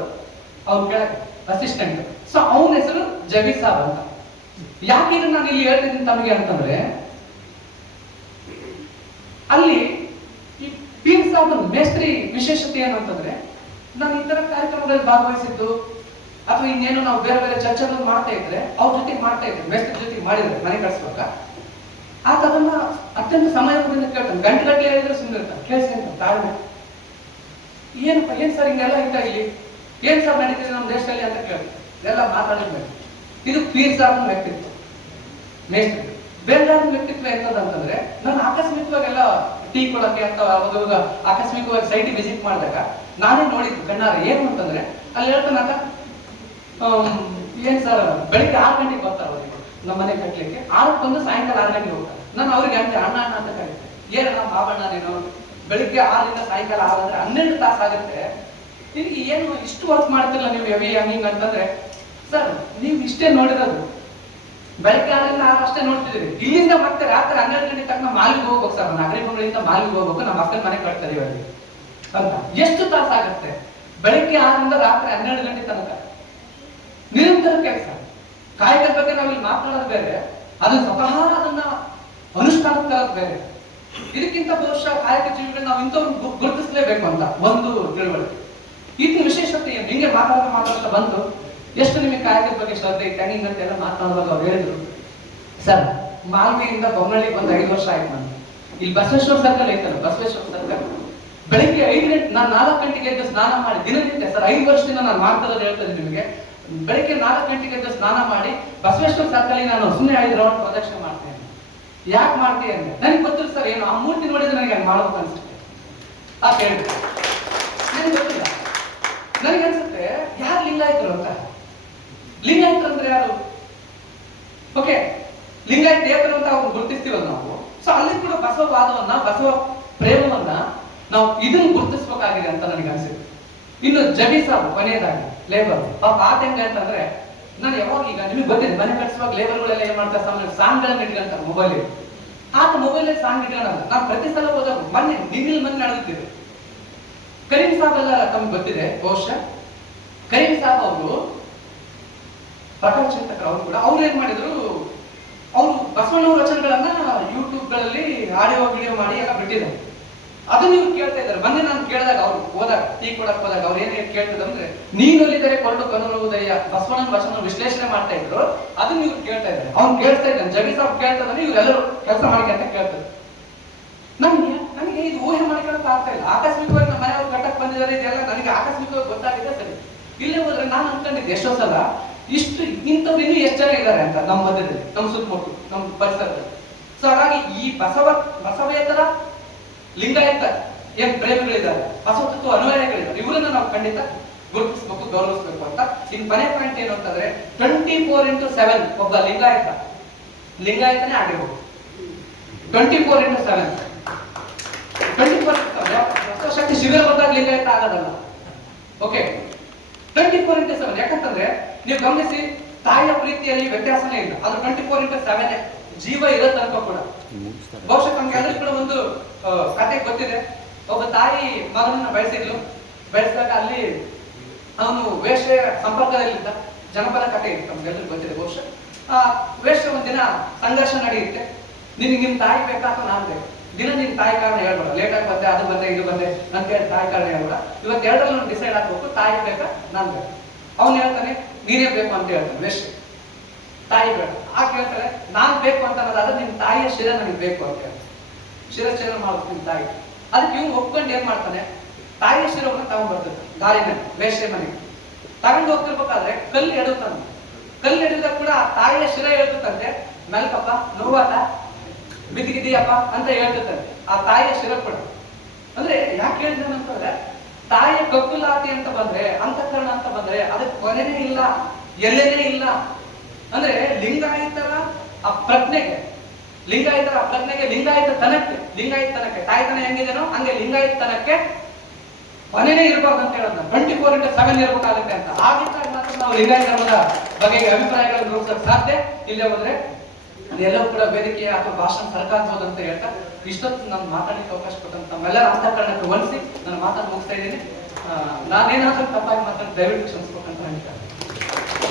ಅವ್ರ ಕೆಳಗೆ ಅಸಿಸ್ಟೆಂಟ್. ಸೊ ಅವನ ಹೆಸರು ಜಬಿ ಸಾಬ್ ಅಂತ. ಯಾಕೆ ಇದನ್ನ ನಾನು ಇಲ್ಲಿ ಹೇಳ್ತಿದ್ದೀನಿ ತಮಗೆ ಅಂತಂದ್ರೆ, ಅಲ್ಲಿ ಈ ಪೀರ್ ಸಾಬ್ ಮೇಸ್ತ್ರಿ ವಿಶೇಷತೆ ಏನಂತಂದ್ರೆ, ನಾನು ಈ ತರ ಕಾರ್ಯಕ್ರಮಗಳಲ್ಲಿ ಭಾಗವಹಿಸಿದ್ದು ಅಥವಾ ಇನ್ನೇನು ನಾವು ಬೇರೆ ಬೇರೆ ಚರ್ಚೆಗಳನ್ನು ಮಾಡ್ತಾ ಇದ್ರೆ ಅವ್ರ ಜೊತೆಗೆ ಮಾಡ್ತಾ ಇದ್ದೆ, ಮೇಸ್ತ್ರಿ ಜೊತೆಗೆ ಮಾಡಿದ್ರೆ ಮನೆ ಕಳಿಸ್ಬೇಕಾ ಆತ ಅದನ್ನ ಅತ್ಯಂತ ಸಮಯದಿಂದ ಕೇಳ್ತಾನೆ. ಗಂಟೆಗಟ್ಟಲೆ ಹೇಳಿದ್ರೆ ಸುಮ್ಮನೆ ಇರ್ತಾನೆ, ಕೇಳಿಸಿ ಅಂತ ತಾಳ್ಮೆ. ಏನಪ್ಪ ಏನ್ ಸರ್ ಹಿಂಗೆಲ್ಲ ಇಲ್ಲಿ ಏನ್ ಸರ್ ನಡೀತಿದೆ ನಮ್ಮ ದೇಶದಲ್ಲಿ ಅಂತ ಕೇಳ್ತಾರೆ. ಎಲ್ಲ ಮಾತಾಡಿದ್ಮೇಲೆ ಇದು ಪೀರ್ ಸಾಬ್ ವ್ಯಕ್ತಿತ್ವ, ಮೇಸ್ತ್ರಿ. ಬೇಲ್ದಾರನ ವ್ಯಕ್ತಿತ್ವ ಎಂತದಂತಂದ್ರೆ, ನಾನು ಆಕಸ್ಮಿಕವಾಗೆಲ್ಲ ಟೀ ಕೊಡಕ್ಕೆ ಅಂತ ಅವಾಗ ಆಕಸ್ಮಿಕವಾಗಿ ಸೈಟ್ ವಿಸಿಟ್ ಮಾಡಿದಾಗ ನಾನೇ ನೋಡಿದ್ದು ಕಣ್ಣಾರ. ಏನು ಅಂತಂದ್ರೆ ಅಲ್ಲಿ ಹೇಳ್ತಾನಾಗ, ಏನ್ ಸರ್ ಬೆಳಿಗ್ಗೆ 6 ಗಂಟೆಗೆ ಬರ್ತಾರೆ ಅವ್ರಿಗೆ ನಮ್ಮ ಮನೆ ಕಟ್ಲಿಕ್ಕೆ, 6ಕ್ಕೆ ಬಂದು ಸಾಯಂಕಾಲ 6 ಗಂಟೆಗೆ ಹೋಗ್ತಾರೆ. ನಾನು ಅವ್ರಿಗೆ ಅಣ್ಣ ಅಂತ ಕರೀತೆ. ಏನಣ್ಣ ಮಾವಣ್ಣ ನೀನು ಬೆಳಿಗ್ಗೆ 6ರಿಂದ ಸಾಯಂಕಾಲ 6 ಅಂದ್ರೆ 12 ತಾಸು ಆಗುತ್ತೆ, ನಿಮ್ಗೆ ಏನು ಇಷ್ಟು ವರ್ಕ್ ಮಾಡ್ತಿರಲ್ಲ ನೀವು ಹೆವಿ ಹಂಗಿಂಗ್ ಅಂತಂದ್ರೆ, ಸರ್ ನೀವು ಇಷ್ಟೇ ನೋಡಿರೋದು ಬೆಳಗ್ಗೆ 6ರಿಂದ 6 ಅಷ್ಟೇ ನೋಡ್ತಿದ್ದೀವಿ. ಇಲ್ಲಿಂದ ಮತ್ತೆ ರಾತ್ರಿ 12 ಗಂಟೆ ತನಕ ಮಾಲಿಗೆ ಹೋಗ್ಬೇಕು ಸರ್, ನಾಗರಿಕಗಳಿಂದ ಮಾಲಿಗೆ ಹೋಗ್ಬೇಕು, ನಮ್ಮ ಅಕ್ಕನ ಮನೆ ಕಟ್ತಾ ಇದೀವಿ ಅಲ್ಲಿ ಅಂತ. ಎಷ್ಟು ತಾಸು ಆಗುತ್ತೆ? ಬೆಳಿಗ್ಗೆ 6ರಿಂದ ರಾತ್ರಿ 12 ಗಂಟೆ ತನಕ ನಿರಂತರ ಕೆಲಸ. ಕಾಯಕದ ಬಗ್ಗೆ ನಾವಿಲ್ಲಿ ಮಾತಾಡೋದು ಬೇರೆ, ಅದನ್ನ ಸ್ವತಃ ಅದನ್ನ ಅನುಷ್ಠಾನಕ್ಕೆ ತರೋದು ಬೇರೆ. ಇದಕ್ಕಿಂತ ಬಹುಶಃ ಕಾಯಕ ಜೀವಿಗಳನ್ನ ನಾವು ಇಂಥವ್ರು ಗುರುತಿಸಲೇಬೇಕು ಅಂತ ಒಂದು ತಿಳುವಳಿಕೆ. ಇದನ್ನ ವಿಶೇಷತೆ ಏನು? ಹಿಂಗೆ ಮಾತಾಡ್ತಾ ಬಂತು, ಎಷ್ಟು ನಿಮಗೆ ಕಾಯಕದ ಬಗ್ಗೆ ಶ್ರದ್ಧೆ ಇತ್ತು ಹಂಗಿಂಗ್ ಅಂತ ಎಲ್ಲ ಮಾತನಾಡುವಾಗ ಅವ್ರು ಹೇಳಿದ್ರು, ಸರ್ ಮಾಲ್ಮೆಯಿಂದ ಬೊಮ್ಮಳ್ಳಿಗೆ ಬಂದು 5 ವರ್ಷ ಆಯ್ತು ನಾನು. ಇಲ್ಲಿ ಬಸವೇಶ್ವರ ಸರ್ಕಲ್ ಐತಲ್ಲ, ಬಸವೇಶ್ವರ ಸರ್ಕಲ್ ಬೆಳಿಗ್ಗೆ 5 ಗಂಟೆ ನಾನು 4 ಗಂಟೆಗೆ ಎದ್ದು ಸ್ನಾನ ಮಾಡಿ ದಿನನಿತ್ಯ, ಸರ್ 5 ವರ್ಷದಿಂದ ನಾನು ಮಾಡ್ತಿರೋದು ಹೇಳ್ತೇನೆ ನಿಮಗೆ. ಬೆಳಿಗ್ಗೆ 4 ಗಂಟೆಗೆ ಎದ್ದು ಸ್ನಾನ ಮಾಡಿ ಬಸವೇಶ್ವರ ಸರ್ಕಲ್ ನಾನು ಸುಮ್ಮನೆ 5 ರೌಂಡ್ ಪ್ರದಕ್ಷಿಣೆ ಮಾಡ್ತೇನೆ. ಯಾಕೆ ಮಾಡ್ತೀವಿ ಅಂದ್ರೆ ನನಗೆ ಗೊತ್ತಿಲ್ಲ ಸರ್, ಏನು ಆ ಮೂರ್ತಿ ನೋಡಿದ್ರೆ ನನಗೆ ಹಂಗೆ ಮಾಡ್ಬೇಕು ಅನ್ಸುತ್ತೆ ಆ ಹೇಳಿದ್ರು. ನನಗೆ ಗೊತ್ತಿಲ್ಲ, ನನಗೆ ಅನ್ಸುತ್ತೆ ಯಾರು ಲಿಂಗಾಯತರು ಅಂತ. ಲಿಂಗಾಯತರು ಅಂದ್ರೆ ಯಾರು? ಓಕೆ, ಲಿಂಗಾಯತ ದೇವರು ಅಂತ ಅವ್ರು ಗುರುತಿಸ್ತೀವಲ್ಲ ನಾವು. ಸೊ ಅಲ್ಲಿ ಕೂಡ ಬಸವವಾದವನ್ನ, ಬಸವ ಪ್ರೇಮವನ್ನ ನಾವು ಇದನ್ನು ಗುರುತಿಸ್ಬೇಕಾಗಿದೆ ಅಂತ ನನಗೆ ಅನ್ಸುತ್ತೆ. ಇನ್ನು ಜಬಿ ಸಾಬ್ ಕೊನೆಯದಾಗಿ ಲೇಬರ್ ಪಾಪ ಆತ ಹೆಂಗ ಅಂತಂದ್ರೆ, ನಾನು ಯಾವಾಗ ಈಗ ನಿಮಗೆ ಗೊತ್ತಿದೆ ಮನೆ ಕಟ್ಸುವಾಗ ಲೇಬರ್ಗಳೆಲ್ಲ ಏನ್ ಮಾಡ್ತಾರೆ, ಸಾಂಗ್ಗಳನ್ನ ಇಟ್ಕೊಂತಾರೆ ಮೊಬೈಲ್. ಆತ ಮೊಬೈಲ್ ಸಾಂಗ್ ಇಟ್ಕೊಳ್ಳೋಣ. ನಾವು ಪ್ರತಿ ಸಲ ಹೋದಾಗ ಮೊನ್ನೆ ನಡೆದಿದ್ದೇವೆ. ಕರೀಂ ಸಾಬ್ ಎಲ್ಲ ತಮ್ಗೆ ಗೊತ್ತಿದೆ ಬಹುಶಃ. ಕರೀಂ ಸಾಬ್ ಅವರು ಪಟಚಿಂತಕರು, ಅವರು ಕೂಡ ಅವ್ರು ಏನ್ ಮಾಡಿದ್ರು, ಅವರು ಬಸವಣ್ಣವ್ರ ವಚನಗಳನ್ನ ಯೂಟ್ಯೂಬ್ಗಳಲ್ಲಿ ಆಡಿಯೋ ವಿಡಿಯೋ ಮಾಡಿ ಎಲ್ಲ ಬಿಟ್ಟಿದ್ದಾರೆ. ಅದನ್ನ ಇವ್ರು ಕೇಳ್ತಾ ಇದ್ದಾರೆ. ಮೊನ್ನೆ ನಾನು ಕೇಳಿದಾಗ, ಅವ್ರು ಹೋದಾಗ ಟೀ ಕೊಡಕ್ ಹೋದಾಗ ಅವ್ರು ಏನ್ ಕೇಳ್ತದಂದ್ರೆ, ನೀನೊಲಿದರೆ ಕೊಂಡು ಕನರುವುದಯ್ಯ ಬಸವಣ್ಣನ ವಚನ ವಿಶ್ಲೇಷಣೆ ಮಾಡ್ತಾ ಇದ್ರು. ಅದನ್ನ ಇವ್ರು ಕೇಳ್ತಾ ಇದ್ದಾರೆ. ಅವ್ನು ಕೇಳ್ತಾ ಇದ್ದಾನೆ, ಜಗಿ ಸಾಬ್ ಕೇಳ್ತದಾನೆ, ಇವರೆಲ್ಲರೂ ಕೆಲಸ ಮಾಡಿ ಅಂತ ಕೇಳ್ತಾರೆ. ನನಗೆ ಇದು ಊಹೆ ಮಾಡ್ಕೊಳಕ್ ಆಗ್ತಾ ಇಲ್ಲ. ಆಕಸ್ಮಿಕವಾಗಿ ನಮ್ಮ ಮನೆಯವ್ರು ಕಟ್ಟಕ್ ಬಂದಿದ್ದಾರೆ, ಇದೆಲ್ಲ ನನಗೆ ಆಕಸ್ಮಿಕವಾಗಿ ಗೊತ್ತಾಗಿದೆ. ಸರಿ, ಇಲ್ಲೇ ಹೋದ್ರೆ ನಾನು ಅನ್ಕೊಂಡಿದ್ದೆ ಎಷ್ಟೋ ಸಲ ಇಷ್ಟು ಇಂಥವ್ರು ಇನ್ನೂ ಎಷ್ಟು ಜನ ಇದ್ದಾರೆ ಅಂತ ನಮ್ಮ ಮಧ್ಯದಲ್ಲಿ, ನಮ್ಮ ಸುತ್ತಮುತ್ತ, ನಮ್ಮ ಪರಿಸರದಲ್ಲಿ. ಸೊ ಹಾಗಾಗಿ ಈ ಬಸವೇತರ ಲಿಂಗಾಯತ ಏನ್ ಪ್ರೇಮಿಗಳಿದ್ದಾರೆ, ಬಸವ ತತ್ವ ಅನುಯಾಯಿಗಳಿದ್ದಾರೆ, ಇವರನ್ನ ನಾವು ಖಂಡಿತ ಗುರುತಿಸಬೇಕು, ಗೌರವಿಸಬೇಕು ಅಂತ. ಇನ್ ಕೊನೆ ಪಾಯಿಂಟ್ ಏನು ಅಂತಂದ್ರೆ, 24x7 ಒಬ್ಬ ಲಿಂಗಾಯತನೇ ಆಗಿರ್ಬೋದು. 24x7 ಶಕ್ತಿ ಶಿಬಿರ ಬಂದಾಗ ಲಿಂಗಾಯತ ಆಗೋದಲ್ಲ. ಓಕೆ, 24x7 ಯಾಕಂತಂದ್ರೆ ನೀವು ಗಮನಿಸಿ, ತಾಯಿಯ ಪ್ರೀತಿಯಲ್ಲಿ ವ್ಯತ್ಯಾಸನೇ ಇಲ್ಲ. ಅದು 24x7 ಜೀವ ಇರೋ ತನಕ ಕೂಡ. ಬಹುಶಃ ನಮ್ಗೆ ಎಲ್ಲರಿಗೂ ಕೂಡ ಒಂದು ಕತೆ ಗೊತ್ತಿದೆ. ಒಬ್ಬ ತಾಯಿ ಮಗನನ್ನ ಬೆಳೆಸಿದಾಗ ಅಲ್ಲಿ ಅವನು ವೇಶ್ಯ ಸಂಪರ್ಕದಲ್ಲಿದ್ದ. ಜನಪದ ಕತೆ ಇತ್ತು, ನಮ್ಗೆಲ್ಲರಿಗೂ ಗೊತ್ತಿದೆ ಬಹುಶಃ. ಆ ವೇಶ್ಯ ಒಂದಿನ ಸಂಘರ್ಷ ನಡೆಯುತ್ತೆ. ನಿಮ್ ತಾಯಿ ಬೇಕಾ ಅಥವಾ ನಾನು ಬೇಕು? ದಿನ ನಿನ್ ತಾಯಿ ಕಾರಣ ಹೇಳ್ಬೇಡ, ಲೇಟ್ ಆಗಿ ಬಂದೆ, ಅದು ಬಂದೆ, ಇದು ಬಂದೆ ಅಂತ ಹೇಳಿ ತಾಯಿ ಕಾರಣ ಹೇಳ್ಬೇಡ. ಇವತ್ತು ಎರಡರಲ್ಲಿ ನಾನು ಡಿಸೈಡ್ ಆಗ್ಬೇಕು, ತಾಯಿ ಬೇಕಾ ನಾನು ಬೇಕು. ಅವ್ನು ಹೇಳ್ತಾನೆ ನೀನೇ ಬೇಕು ಅಂತ ಹೇಳ್ತಾನೆ ವೇಶ್ಯ. ತಾಯಿ ಬೇಡ. ಆ ಕೇಳ್ತಾರೆ ನಾನ್ ಬೇಕು ಅಂತ ಅನ್ನೋದಾದ್ರೆ ನಿಮ್ ತಾಯಿಯ ಶಿರ ನನಗೆ ಬೇಕು ಅಂತ ಹೇಳ್ತಾರೆ. ಶಿರಚ್ಛೇದ ಮಾಡ್ಬೇಕು ನಿಮ್ ತಾಯಿ. ಅದಕ್ಕೆ ಇವ್ನು ಒಪ್ಕೊಂಡು ಏನ್ ಮಾಡ್ತಾನೆ, ತಾಯಿಯ ಶಿರವನ್ನು ತಗೊಂಡ್ಬರ್ತಾನೆ ದಾರಿನಲ್ಲಿ ವೇಶ್ಯ ಮನೆಗೆ. ತಗೊಂಡು ಹೋಗ್ತಿರ್ಬೇಕಾದ್ರೆ ಕಲ್ಲು ಎಡುತ್ತಾನೆ. ಕಲ್ಲು ಎಡಿದಾಗ ಕೂಡ ಆ ತಾಯಿಯ ಶಿರ ಹೇಳ್ತಂತೆ, ಮೆಲ್ಕಪ್ಪ ನೋವಾದ ಬಿದ್ದಿಗಿದೀಯಪ್ಪ ಅಂತ ಹೇಳ್ತಿರ್ತಾನೆ ಆ ತಾಯಿಯ ಶಿರ ಕೂಡ. ಅಂದ್ರೆ ಯಾಕೆ ಹೇಳ್ತಾನೆ ಅಂತಂದ್ರೆ, ತಾಯಿಯ ಕಕ್ಕುಲಾತಿ ಅಂತ ಬಂದ್ರೆ, ಅಂತಃಕರಣ ಅಂತ ಬಂದ್ರೆ ಅದಕ್ಕೆ ಕೊನೆನೇ ಇಲ್ಲ, ಎಲ್ಲೇನೇ ಇಲ್ಲ. ಅಂದ್ರೆ ಲಿಂಗಾಯತರ ಆ ಪ್ರಜ್ಞೆಗೆ, ಲಿಂಗಾಯತ ತನಕ್ಕೆ ತಾಯ್ತನ ಹೆಂಗಿದೇನೋ ಹಂಗೆ ಲಿಂಗಾಯತ ತನಕ್ಕೆ ಕೊನೆನೇ ಇರಬಾರ್ದು ಅಂತ ಹೇಳೋದು. 24x7 ಇರ್ಬೇಕಾಗುತ್ತೆ ಅಂತ. ಆಗಿದ್ದಾಗ ಮಾತ್ರ ನಾವು ಲಿಂಗಾಯತ ಧರ್ಮದ ಬಗೆಗೆ ಅಭಿಪ್ರಾಯಗಳನ್ನು ರೂಪಿಸಕ್ಕೆ ಸಾಧ್ಯ. ಇಲ್ಲೇ ಹೋದ್ರೆ ಎಲ್ಲವೂ ಕೂಡ ವೇದಿಕೆ ಅಥವಾ ಭಾಷಣ ಸರ್ಕಾರಬಹುದು ಅಂತ ಹೇಳ್ತಾ ಇಷ್ಟೊತ್ತು ನಾನು ಮಾತಾಡಲಿಕ್ಕೆ ಅವಕಾಶ ಕೊಟ್ಟಂತ ನಮ್ಮೆಲ್ಲರ ಅಂತಃಕರಣಕ್ಕೆ ಹೋಲಿಸಿ ನನ್ನ ಮಾತನ್ನು ಮುಗಿಸ್ತಾ ಇದ್ದೀನಿ. ನಾನೇನಾದ್ರೂ ತಪ್ಪಾಗಿ ಮಾತಾಡಿ ದಯವಿಟ್ಟು ಕ್ಷಮಿಸ್ಬೇಕಂತ ಹೇಳ್ತಾರೆ.